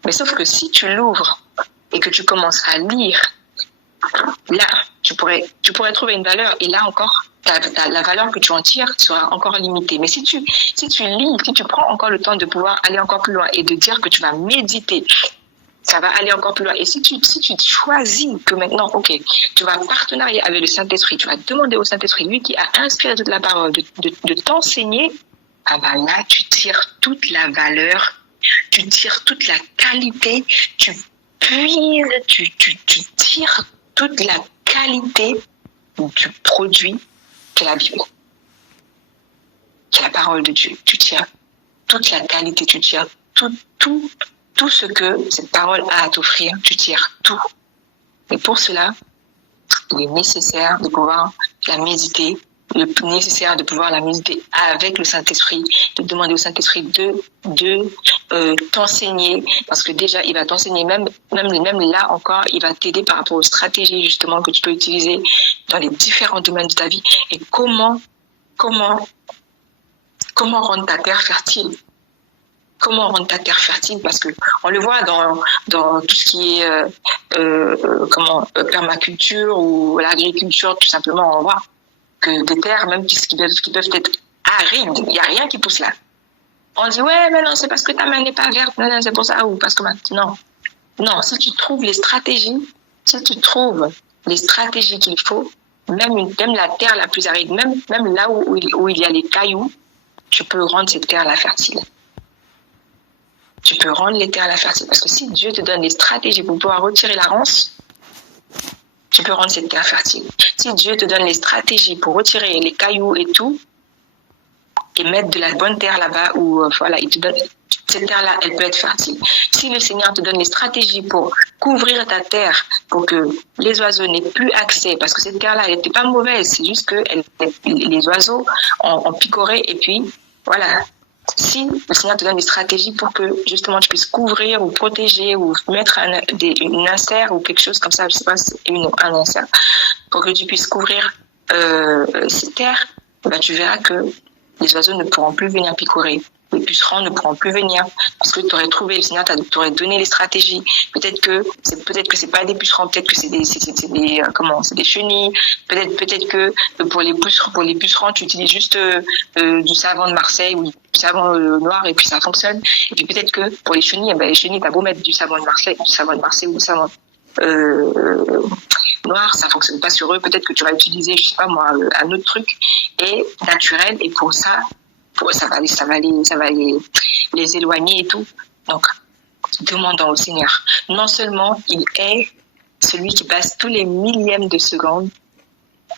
Mais sauf que si tu l'ouvres et que tu commences à lire, là, tu pourrais trouver une valeur. Et là encore, la valeur que tu en tires sera encore limitée. Mais si tu lis, si tu prends encore le temps de pouvoir aller encore plus loin et de dire que tu vas méditer, ça va aller encore plus loin. Et si tu choisis que maintenant, ok, tu vas partenarier avec le Saint-Esprit, tu vas demander au Saint-Esprit, lui qui a inspiré toute la parole, de t'enseigner, ah ben là, tu tires toute la valeur, tu tires toute la qualité, tu puises, tu tires toute la qualité du produit qu'est la Bible, qu'est la parole de Dieu. Tu tires toute la qualité, tu tires tout ce que cette parole a à t'offrir, tu tires tout. Et pour cela, il est nécessaire de pouvoir la méditer, nécessaire de pouvoir la méditer avec le Saint-Esprit, de demander au Saint-Esprit de t'enseigner, parce que déjà, il va t'enseigner, même là encore, il va t'aider par rapport aux stratégies justement que tu peux utiliser dans les différents domaines de ta vie et comment rendre ta terre fertile. Comment rendre ta terre fertile, parce que on le voit dans tout ce qui est permaculture ou l'agriculture, tout simplement, on voit que des terres, même qui peuvent être arides, il n'y a rien qui pousse là. On dit ouais, mais non, c'est parce que ta main n'est pas verte, non, c'est pour ça, ou parce que non, si tu trouves les stratégies qu'il faut, même la terre la plus aride, même là où il y a les cailloux, tu peux rendre cette terre la fertile. Tu peux rendre les terres la fertile. Parce que si Dieu te donne des stratégies pour pouvoir retirer la ronce, tu peux rendre cette terre fertile. Si Dieu te donne les stratégies pour retirer les cailloux et tout, et mettre de la bonne terre là-bas, où voilà, il te donne cette terre-là, elle peut être fertile. Si le Seigneur te donne les stratégies pour couvrir ta terre, pour que les oiseaux n'aient plus accès, parce que cette terre-là, elle n'était pas mauvaise, c'est juste que les oiseaux ont picoré, et puis voilà. Si le Seigneur te donne des stratégies pour que justement tu puisses couvrir ou protéger ou mettre une insert ou quelque chose comme ça, je sais pas, un insert, pour que tu puisses couvrir ces terres, ben tu verras que les oiseaux ne pourront plus venir picorer. Les pucerons ne pourront plus venir parce que tu aurais trouvé, le Seigneur t'aurait donné les stratégies. Peut-être que c'est pas des pucerons, peut-être que c'est des chenilles. Peut-être que pour les pucerons, tu utilises juste du savon de Marseille ou du savon noir et puis ça fonctionne. Et puis peut-être que pour les chenilles, les chenilles, t'as beau mettre du savon de Marseille ou du savon noir, ça fonctionne pas sur eux. Peut-être que tu vas utiliser, je sais pas moi, un autre truc et naturel, et pour ça va les éloigner et tout. Donc, demandons au Seigneur. Non seulement il est celui qui passe tous les millièmes de seconde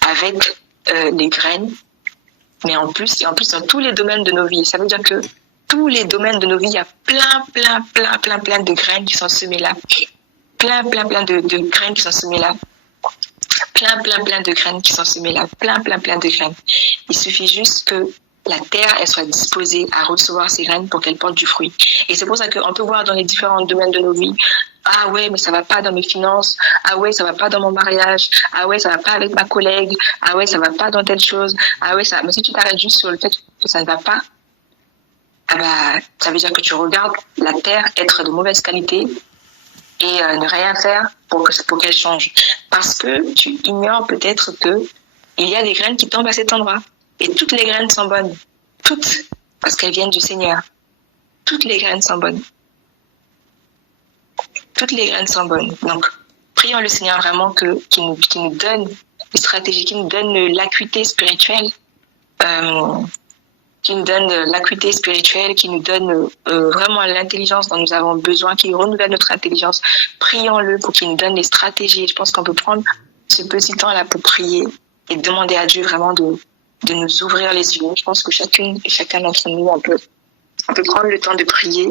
avec les graines, mais en plus dans tous les domaines de nos vies. Ça veut dire que tous les domaines de nos vies, il y a plein de graines qui sont semées là. Plein de graines qui sont semées là. Plein de graines qui sont semées là. Plein de graines. Il suffit juste que la terre, elle soit disposée à recevoir ces graines pour qu'elle porte du fruit. Et c'est pour ça qu'on peut voir dans les différents domaines de nos vies, ah ouais, mais ça va pas dans mes finances, ah ouais, ça va pas dans mon mariage, ah ouais, ça va pas avec ma collègue, ah ouais, ça va pas dans telle chose, ah ouais, ça, mais si tu t'arrêtes juste sur le fait que ça ne va pas, ah bah, ça veut dire que tu regardes la terre être de mauvaise qualité et ne rien faire pour qu'elle change. Parce que tu ignores peut-être que il y a des graines qui tombent à cet endroit. Et toutes les graines sont bonnes. Toutes. Parce qu'elles viennent du Seigneur. Toutes les graines sont bonnes. Toutes les graines sont bonnes. Donc, prions le Seigneur vraiment qu'il nous donne les stratégies, qu'il nous donne l'acuité spirituelle, qui nous donne vraiment l'intelligence dont nous avons besoin, qu'il renouvelle notre intelligence. Prions-le pour qu'il nous donne les stratégies. Je pense qu'on peut prendre ce petit temps-là pour prier et demander à Dieu vraiment de nous ouvrir les yeux. Je pense que chacun d'entre nous, on peut prendre le temps de prier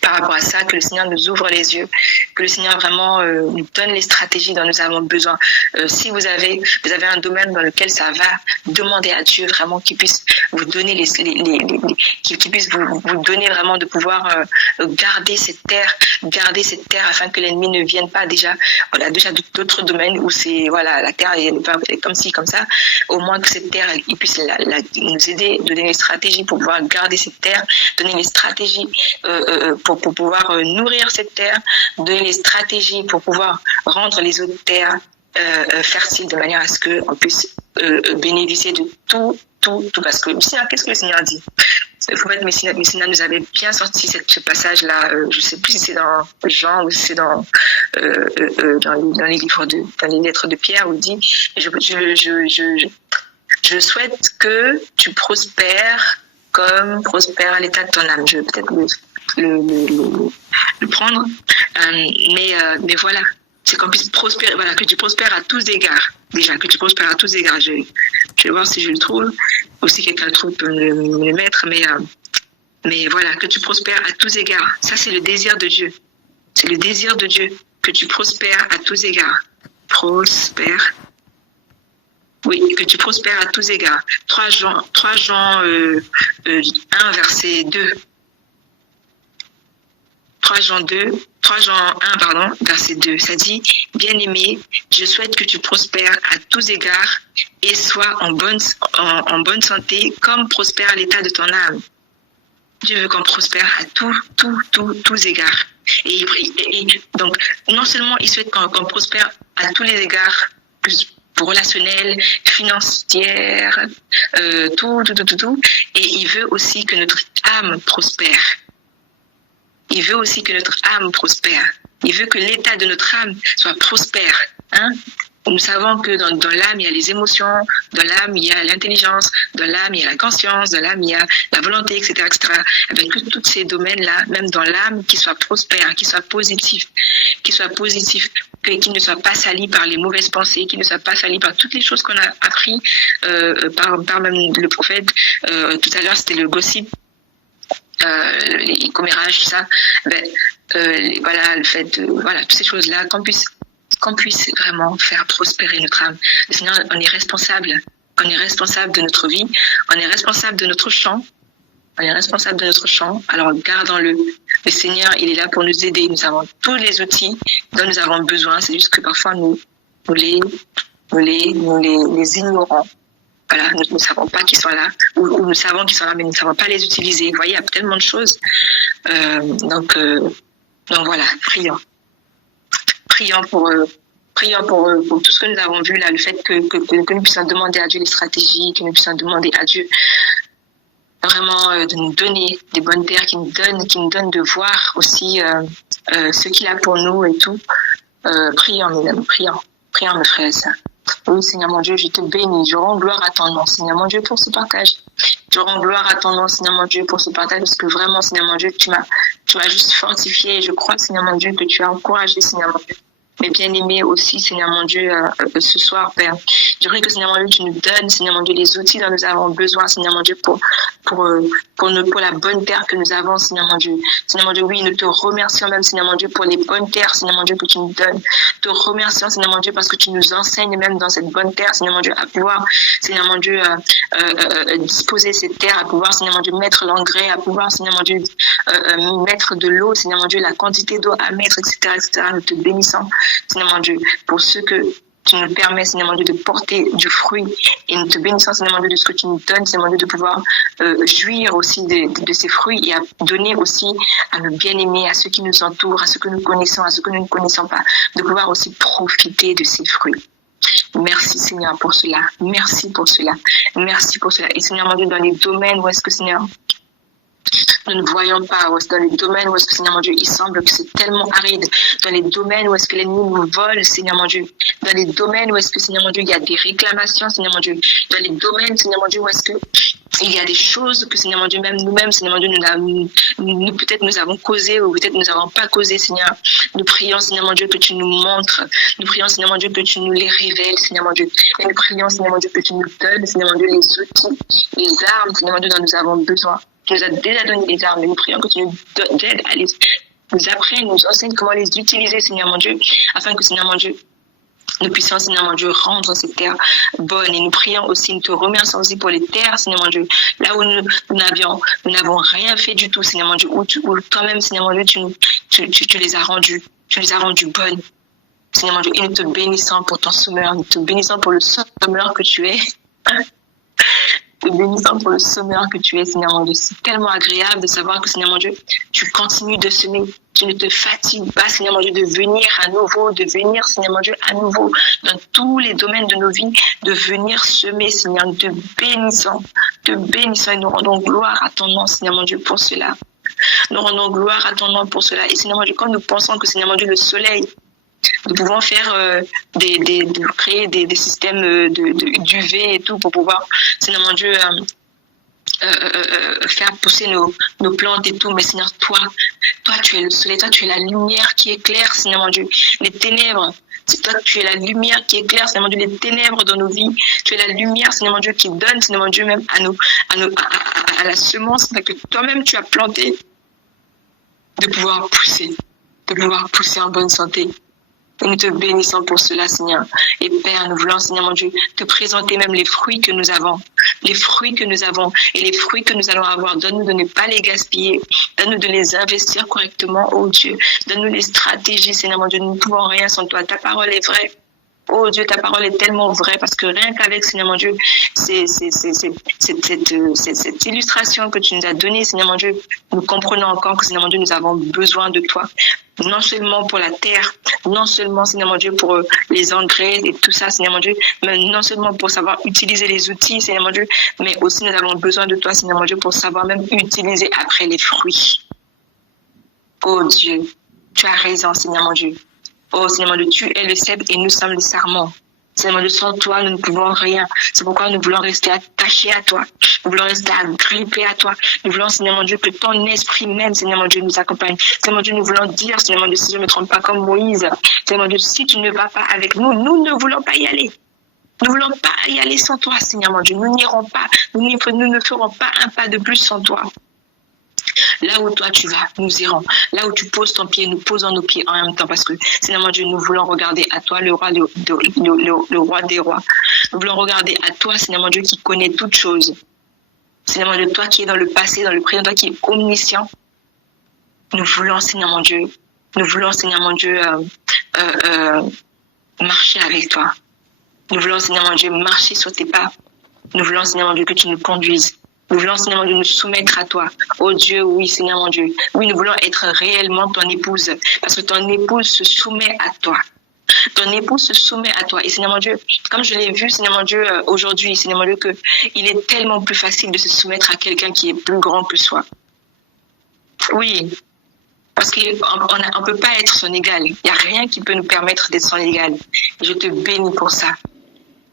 par rapport à ça, que le Seigneur nous ouvre les yeux, que le Seigneur vraiment nous donne les stratégies dont nous avons besoin. Si vous avez un domaine dans lequel ça va, demandez à Dieu vraiment qu'il puisse vous donner qu'il puisse vous donner vraiment de pouvoir garder cette terre afin que l'ennemi ne vienne pas déjà. Voilà, déjà d'autres domaines où c'est voilà la terre est comme ci comme ça. Au moins que cette terre il puisse nous aider, donner les stratégies pour pouvoir garder cette terre, donner les stratégies pour pouvoir nourrir cette terre, donner les stratégies pour pouvoir rendre les autres terres fertiles de manière à ce qu'on puisse bénéficier de tout. Parce que qu'est-ce que le Seigneur dit? Il faut mettre Messina nous avait bien sorti ce passage-là. Je ne sais plus si c'est dans Jean ou si c'est dans les livres dans les lettres de Pierre où il dit je souhaite que tu prospères comme prospère l'état de ton âme. Je vais peut-être le prendre. Mais voilà, c'est qu'on puisse prospérer, voilà, que tu prospères à tous égards. Déjà, que tu prospères à tous égards. Je vais voir si je le trouve. Ou si quelqu'un le trouve, peut me le mettre. Mais voilà, que tu prospères à tous égards. Ça, c'est le désir de Dieu. C'est le désir de Dieu. Que tu prospères à tous égards. Prospère. Oui, que tu prospères à tous égards. 3 Jean 1, verset 2. 3 Jean 1, verset 2. Ça dit, bien-aimé, je souhaite que tu prospères à tous égards et sois en bonne santé comme prospère l'état de ton âme. Dieu veut qu'on prospère à tous égards. Et donc, non seulement il souhaite qu'on prospère à tous les égards, relationnel, financière, tout. Et il veut aussi que notre âme prospère. Il veut aussi que notre âme prospère. Il veut que l'état de notre âme soit prospère. Hein? Nous savons que dans l'âme, il y a les émotions, dans l'âme, il y a l'intelligence, dans l'âme, il y a la conscience, dans l'âme, il y a la volonté, etc. Avec tous ces domaines-là, même dans l'âme, qui soient prospères, qui soient positifs, qui ne soient pas salis par les mauvaises pensées, qui ne soient pas salis par toutes les choses qu'on a appris par même le prophète. Tout à l'heure, c'était le gossip. Les commérages, tout ça, voilà, le fait de, voilà, toutes ces choses-là, qu'on puisse vraiment faire prospérer notre âme. Le Seigneur, on est responsable de notre vie, on est responsable de notre champ, alors gardons-le. Le Seigneur, il est là pour nous aider, nous avons tous les outils dont nous avons besoin, c'est juste que parfois nous les ignorons. Voilà, nous ne savons pas qu'ils sont là, ou nous savons qu'ils sont là, mais nous ne savons pas les utiliser. Vous voyez, il y a tellement de choses. Donc voilà, prions. Prions pour tout ce que nous avons vu là, le fait que nous puissions demander à Dieu les stratégies, que nous puissions demander à Dieu vraiment de nous donner des bonnes terres, qui nous donne de voir aussi ce qu'il a pour nous et tout. Prions, mesdames, prions, mes frères et sœurs. Oui, Seigneur mon Dieu, je te bénis. Je rends gloire à ton nom, Seigneur mon Dieu, pour ce partage. Je rends gloire à ton nom, Seigneur mon Dieu, pour ce partage, parce que vraiment, Seigneur mon Dieu, tu m'as juste fortifié. Je crois, Seigneur mon Dieu, que tu as encouragé, Seigneur mon Dieu. Mais bien aimé aussi, Seigneur mon Dieu, ce soir, Père. Je prie que, Seigneur mon Dieu, tu nous donnes, Seigneur mon Dieu, les outils dont nous avons besoin, Seigneur mon Dieu, pour la bonne terre que nous avons, Seigneur mon Dieu. Seigneur mon Dieu, oui, nous te remercions même, Seigneur mon Dieu, pour les bonnes terres, Seigneur mon Dieu, que tu nous donnes. Te remercions, Seigneur mon Dieu, parce que tu nous enseignes même dans cette bonne terre, Seigneur mon Dieu, à pouvoir, Seigneur mon Dieu, disposer cette terre, à pouvoir, Seigneur mon Dieu, mettre l'engrais, à pouvoir, Seigneur mon Dieu, mettre de l'eau, Seigneur mon Dieu, la quantité d'eau à mettre, etc. Nous te bénissons, Seigneur mon Dieu, pour ce que tu nous permets, Seigneur mon Dieu, de porter du fruit. Et nous te bénissons, Seigneur mon Dieu, de ce que tu nous donnes, Seigneur mon Dieu, de pouvoir jouir aussi de ces fruits et à donner aussi à nos bien-aimés, à ceux qui nous entourent, à ceux que nous connaissons, à ceux que nous ne connaissons pas, de pouvoir aussi profiter de ces fruits. Merci, Seigneur, pour cela. Merci pour cela. Merci pour cela. Et Seigneur mon Dieu, dans les domaines où est-ce que, Seigneur, nous ne voyons pas, dans les domaines où est-ce que, Seigneur mon Dieu, il semble que c'est tellement aride, dans les domaines où est-ce que l'ennemi nous vole, Seigneur mon Dieu, dans les domaines où est-ce que, Seigneur mon Dieu, il y a des réclamations, Seigneur mon Dieu, dans les domaines, Seigneur mon Dieu, où est-ce que il y a des choses que, Seigneur mon Dieu, même nous-mêmes, Seigneur mon Dieu, nous peut-être nous avons causé ou peut-être nous n'avons pas causé, Seigneur. Nous prions, Seigneur mon Dieu, que tu nous montres. Nous prions, Seigneur mon Dieu, que tu nous les révèles, Seigneur mon Dieu. Et nous prions, Seigneur mon Dieu, que tu nous donnes, Seigneur mon Dieu, les outils, les armes, Seigneur mon Dieu, dont nous avons besoin Tu nous as déjà donné les armes, nous prions que tu nous aides à nous apprennes, nous enseignes comment les utiliser, Seigneur mon Dieu, afin que, Seigneur mon Dieu, nous puissions, Seigneur mon Dieu, rendre ces terres bonnes. Et nous prions aussi, nous te remercions aussi pour les terres, Seigneur mon Dieu, là où nous n'avons rien fait du tout, Seigneur mon Dieu, où toi-même, Seigneur mon Dieu, tu les as rendues bonnes. Seigneur mon Dieu, et nous te bénissons pour ton sommeur, nous te bénissons pour le sommeur que tu es. Te bénissons pour le sommeur que tu es, Seigneur mon Dieu. C'est tellement agréable de savoir que, Seigneur mon Dieu, tu continues de semer. Tu ne te fatigues pas, Seigneur mon Dieu, de venir à nouveau, Seigneur mon Dieu, à nouveau, dans tous les domaines de nos vies, de venir semer, Seigneur. Nous te bénissons et nous rendons gloire à ton nom, Seigneur mon Dieu, pour cela. Nous rendons gloire à ton nom pour cela. Et Seigneur mon Dieu, quand nous pensons que, Seigneur mon Dieu, le soleil, nous pouvons faire créer des systèmes d'UV et tout pour pouvoir, Seigneur mon Dieu, faire pousser nos plantes et tout. Mais Seigneur, toi, tu es le soleil, toi, tu es la lumière qui éclaire, Seigneur mon Dieu. Les ténèbres, c'est toi, tu es la lumière qui éclaire, Seigneur mon Dieu, les ténèbres dans nos vies. Tu es la lumière, Seigneur mon Dieu, qui donne, Seigneur mon Dieu, même à la semence que toi-même tu as plantée, de pouvoir pousser en bonne santé. Et nous te bénissons pour cela, Seigneur. Et Père, nous voulons, Seigneur mon Dieu, te présenter même les fruits que nous avons. Les fruits que nous avons et les fruits que nous allons avoir. Donne-nous de ne pas les gaspiller. Donne-nous de les investir correctement, oh Dieu. Donne-nous les stratégies, Seigneur mon Dieu. Nous ne pouvons rien sans toi. Ta parole est vraie. Oh Dieu, ta parole est tellement vraie parce que rien qu'avec, Seigneur mon Dieu, cette illustration que tu nous as donnée, Seigneur mon Dieu, nous comprenons encore que, Seigneur mon Dieu, nous avons besoin de toi. Non seulement pour la terre, non seulement, Seigneur mon Dieu, pour les engrais et tout ça, Seigneur mon Dieu, mais non seulement pour savoir utiliser les outils, Seigneur mon Dieu, mais aussi nous avons besoin de toi, Seigneur mon Dieu, pour savoir même utiliser après les fruits. Oh Dieu, tu as raison, Seigneur mon Dieu. Oh Seigneur mon Dieu, tu es le cèpe et nous sommes les sarments. Seigneur mon Dieu, sans toi, nous ne pouvons rien. C'est pourquoi nous voulons rester attachés à toi. Nous voulons rester agrippés à toi. Nous voulons, Seigneur mon Dieu, que ton esprit même, Seigneur mon Dieu, nous accompagne. Seigneur mon Dieu, nous voulons dire, Seigneur mon Dieu, si je ne me trompe pas comme Moïse, Seigneur mon Dieu, si tu ne vas pas avec nous, nous ne voulons pas y aller. Nous ne voulons pas y aller sans toi, Seigneur mon Dieu. Nous n'irons pas. Nous ne ferons pas un pas de plus sans toi. Là où toi tu vas, nous irons. Là où tu poses ton pied, nous posons nos pieds en même temps. Parce que, Seigneur mon Dieu, nous voulons regarder à toi, le roi des rois. Nous voulons regarder à toi, Seigneur mon Dieu, qui connaît toutes choses. Seigneur mon Dieu, toi qui es dans le passé, dans le présent, toi qui es omniscient. Nous voulons, Seigneur mon Dieu, marcher avec toi. Nous voulons, Seigneur mon Dieu, marcher sur tes pas. Nous voulons, Seigneur mon Dieu, que tu nous conduises. Nous voulons, Seigneur mon Dieu, nous soumettre à toi. Oh Dieu, oui, Seigneur mon Dieu. Oui, nous voulons être réellement ton épouse. Parce que ton épouse se soumet à toi. Ton épouse se soumet à toi. Et Seigneur mon Dieu, comme je l'ai vu, Seigneur mon Dieu, aujourd'hui, Seigneur mon Dieu, qu'il est tellement plus facile de se soumettre à quelqu'un qui est plus grand que soi. Oui. Parce qu'on ne peut pas être son égal. Il n'y a rien qui peut nous permettre d'être son égal. Et je te bénis pour ça.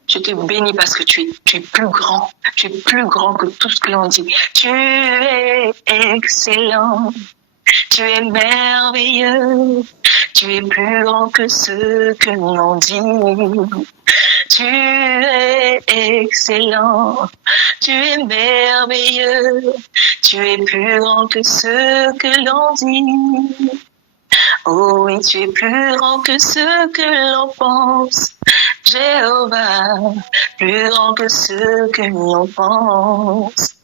Je te bénis parce que tu es plus grand. Tu es plus grand que tout ce que l'on dit. Tu es excellent. Tu es merveilleux. Tu es plus grand que ce que l'on dit. Tu es excellent. Tu es merveilleux. Tu es plus grand que ce que l'on dit. Oh oui, tu es plus grand que ce que l'on pense. Jéhovah, plus grand que ce que l'on pense.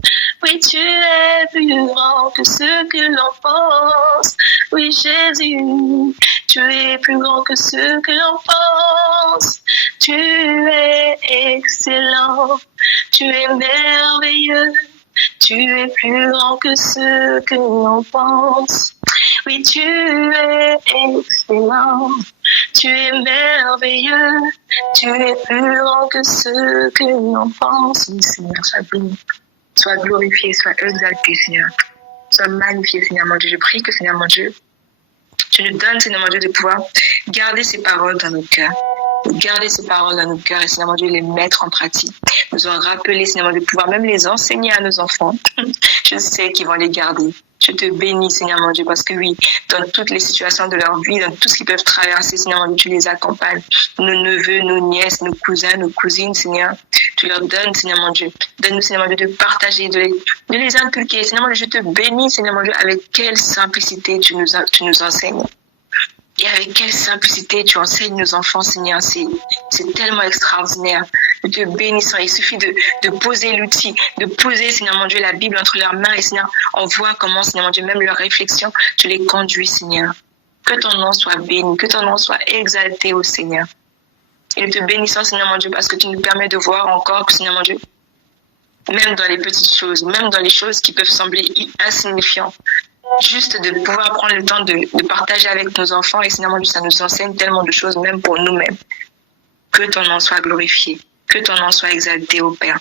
Oui, tu es plus grand que ce que l'on pense. Oui, Jésus, tu es plus grand que ce que l'on pense. Tu es excellent, tu es merveilleux. Tu es plus grand que ce que l'on pense. Oui, tu es excellent, tu es merveilleux, tu es plus grand que ce que l'on pense. Oui, Seigneur, sois béni, sois glorifié, sois exalté, Seigneur. Sois magnifié, Seigneur mon Dieu. Je prie que, Seigneur mon Dieu, tu nous donnes, Seigneur mon Dieu, de pouvoir garder ces paroles dans nos cœurs. Garder ces paroles dans nos cœurs et, Seigneur mon Dieu, les mettre en pratique. Nous en rappeler, Seigneur mon Dieu, de pouvoir même les enseigner à nos enfants. Je sais qu'ils vont les garder. Je te bénis, Seigneur mon Dieu, parce que oui, dans toutes les situations de leur vie, dans tout ce qu'ils peuvent traverser, Seigneur mon Dieu, tu les accompagnes. Nos neveux, nos nièces, nos cousins, nos cousines, Seigneur, tu leur donnes, Seigneur mon Dieu. Donne-nous, Seigneur mon Dieu, de partager, de les inculquer. Seigneur mon Dieu, je te bénis, Seigneur mon Dieu, avec quelle simplicité tu nous enseignes. Et avec quelle simplicité tu enseignes nos enfants, Seigneur. C'est tellement extraordinaire. Je te bénis, Seigneur. Il suffit de poser l'outil, de poser, Seigneur mon Dieu, la Bible entre leurs mains. Et Seigneur, on voit comment, Seigneur mon Dieu, même leurs réflexions, tu les conduis, Seigneur. Que ton nom soit béni, que ton nom soit exalté, ô Seigneur. Et nous te bénissons, Seigneur mon Dieu, parce que tu nous permets de voir encore que, Seigneur mon Dieu, même dans les petites choses, même dans les choses qui peuvent sembler insignifiantes, juste de pouvoir prendre le temps de partager avec nos enfants. Et Seigneur mon Dieu, ça nous enseigne tellement de choses, même pour nous-mêmes. Que ton nom soit glorifié, que ton nom soit exalté, ô Père.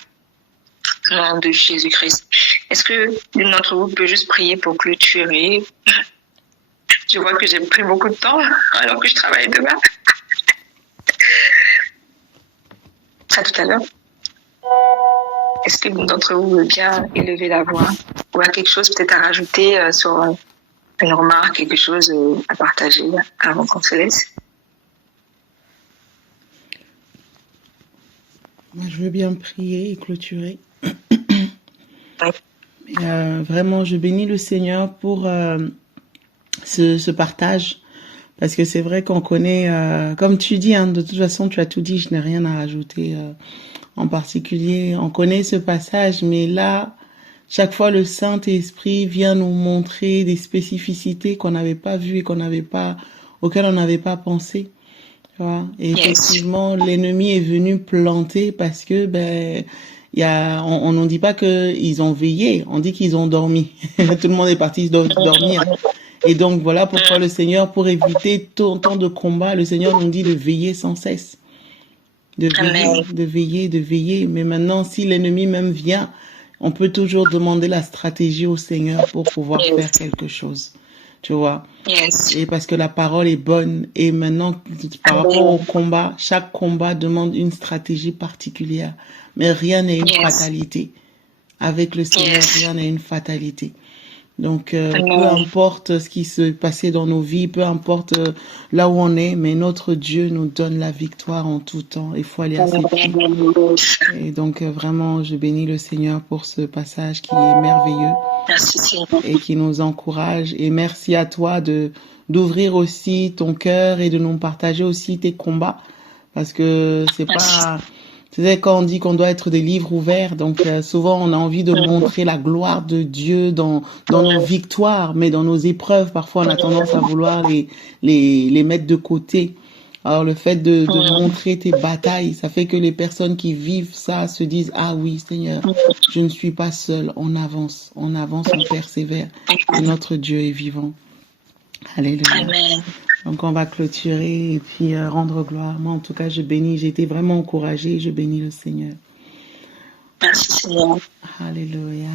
Au nom de Jésus-Christ. Est-ce que l'une d'entre vous peut juste prier pour clôturer? Je vois que j'ai pris beaucoup de temps alors que je travaille demain. À tout à l'heure. Est-ce que l'une d'entre vous veut bien élever la voix ou a quelque chose peut-être à rajouter sur une remarque, quelque chose à partager avant qu'on se laisse? Moi, je veux bien prier et clôturer. Oui. Vraiment, je bénis le Seigneur pour ce partage. Parce que c'est vrai qu'on connaît, comme tu dis, hein, de toute façon, tu as tout dit, je n'ai rien à rajouter en particulier. On connaît ce passage, mais là, chaque fois, le Saint-Esprit vient nous montrer des spécificités qu'on n'avait pas vues et auxquelles on n'avait pas pensé. Tu vois? Et effectivement, l'ennemi est venu planter parce que, on ne dit pas qu'ils ont veillé, on dit qu'ils ont dormi. Tout le monde est parti dormir. Et donc, voilà pourquoi le Seigneur, pour éviter tant de combats, le Seigneur nous dit de veiller sans cesse. De veiller. Mais maintenant, si l'ennemi même vient, on peut toujours demander la stratégie au Seigneur pour pouvoir faire quelque chose. Tu vois? Et parce que la parole est bonne. Et maintenant, par rapport au combat, chaque combat demande une stratégie particulière. Mais rien n'est une fatalité. Avec le Seigneur, rien n'est une fatalité. Donc, peu importe ce qui se passait dans nos vies, peu importe là où on est, mais notre Dieu nous donne la victoire en tout temps. Il faut aller à ses pieds. Et donc, vraiment, je bénis le Seigneur pour ce passage qui est merveilleux. Merci. Et qui nous encourage. Et merci à toi d'ouvrir aussi ton cœur et de nous partager aussi tes combats. Parce que c'est pas... C'est quand on dit qu'on doit être des livres ouverts, donc souvent on a envie de montrer la gloire de Dieu dans nos victoires, mais dans nos épreuves, parfois on a tendance à vouloir les mettre de côté. Alors le fait de montrer tes batailles, ça fait que les personnes qui vivent ça se disent « Ah oui Seigneur, je ne suis pas seul, on avance, on persévère, et notre Dieu est vivant. » Alléluia. Amen. Donc, on va clôturer et puis rendre gloire. Moi, en tout cas, je bénis. J'ai été vraiment encouragée. Je bénis le Seigneur. Merci, Seigneur. Alléluia.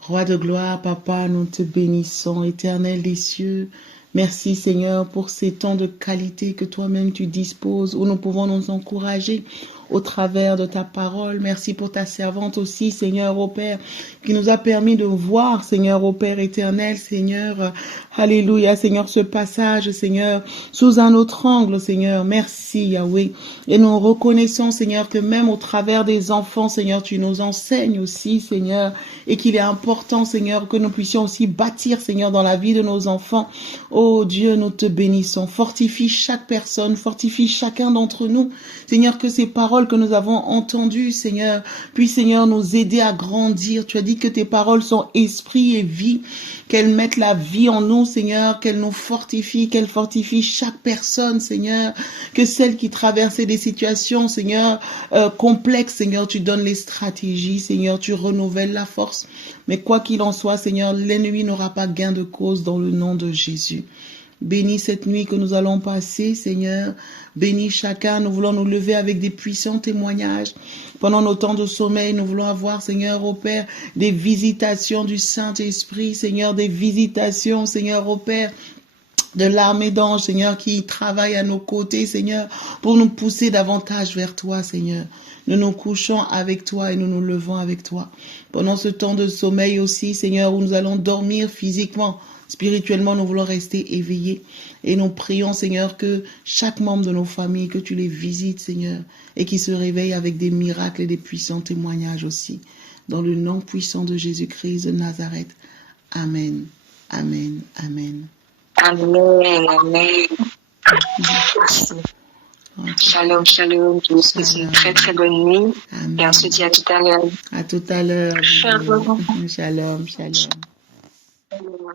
Roi de gloire, Papa, nous te bénissons, Éternel des cieux. Merci, Seigneur, pour ces temps de qualité que toi-même tu disposes, où nous pouvons nous encourager au travers de ta parole. Merci pour ta servante aussi, Seigneur, ô Père, qui nous a permis de voir, Seigneur, ô Père éternel, Seigneur, alléluia, Seigneur, ce passage, Seigneur, sous un autre angle, Seigneur. Merci, Yahweh. Et nous reconnaissons, Seigneur, que même au travers des enfants, Seigneur, tu nous enseignes aussi, Seigneur, et qu'il est important, Seigneur, que nous puissions aussi bâtir, Seigneur, dans la vie de nos enfants. Oh Dieu, nous te bénissons. Fortifie chaque personne, fortifie chacun d'entre nous. Seigneur, que ces paroles que nous avons entendues, Seigneur, puissent, Seigneur, nous aider à grandir. Tu as dit que tes paroles sont esprit et vie, qu'elles mettent la vie en nous, Seigneur, qu'elles nous fortifient, qu'elles fortifient chaque personne, Seigneur, que celles qui traversaient des situations, Seigneur, complexes, Seigneur, tu donnes les stratégies, Seigneur, tu renouvelles la force. Mais quoi qu'il en soit, Seigneur, l'ennemi n'aura pas gain de cause dans le nom de Jésus. Bénis cette nuit que nous allons passer, Seigneur. Bénis chacun. Nous voulons nous lever avec des puissants témoignages. Pendant nos temps de sommeil, nous voulons avoir, Seigneur, ô Père, des visitations du Saint-Esprit, Seigneur, des visitations, Seigneur, ô Père, de l'armée d'anges, Seigneur, qui travaille à nos côtés, Seigneur, pour nous pousser davantage vers toi, Seigneur. Nous nous couchons avec toi et nous nous levons avec toi. Pendant ce temps de sommeil aussi, Seigneur, où nous allons dormir physiquement, spirituellement, nous voulons rester éveillés. Et nous prions, Seigneur, que chaque membre de nos familles, que tu les visites, Seigneur, et qu'ils se réveillent avec des miracles et des puissants témoignages aussi. Dans le nom puissant de Jésus-Christ de Nazareth. Amen. Amen. Amen. Amen, amen. Merci. Shalom, shalom. Je vous souhaite une très très bonne nuit. Amen. Et on se dit à tout à l'heure. À tout à l'heure. Shalom. Shalom, shalom. Shalom.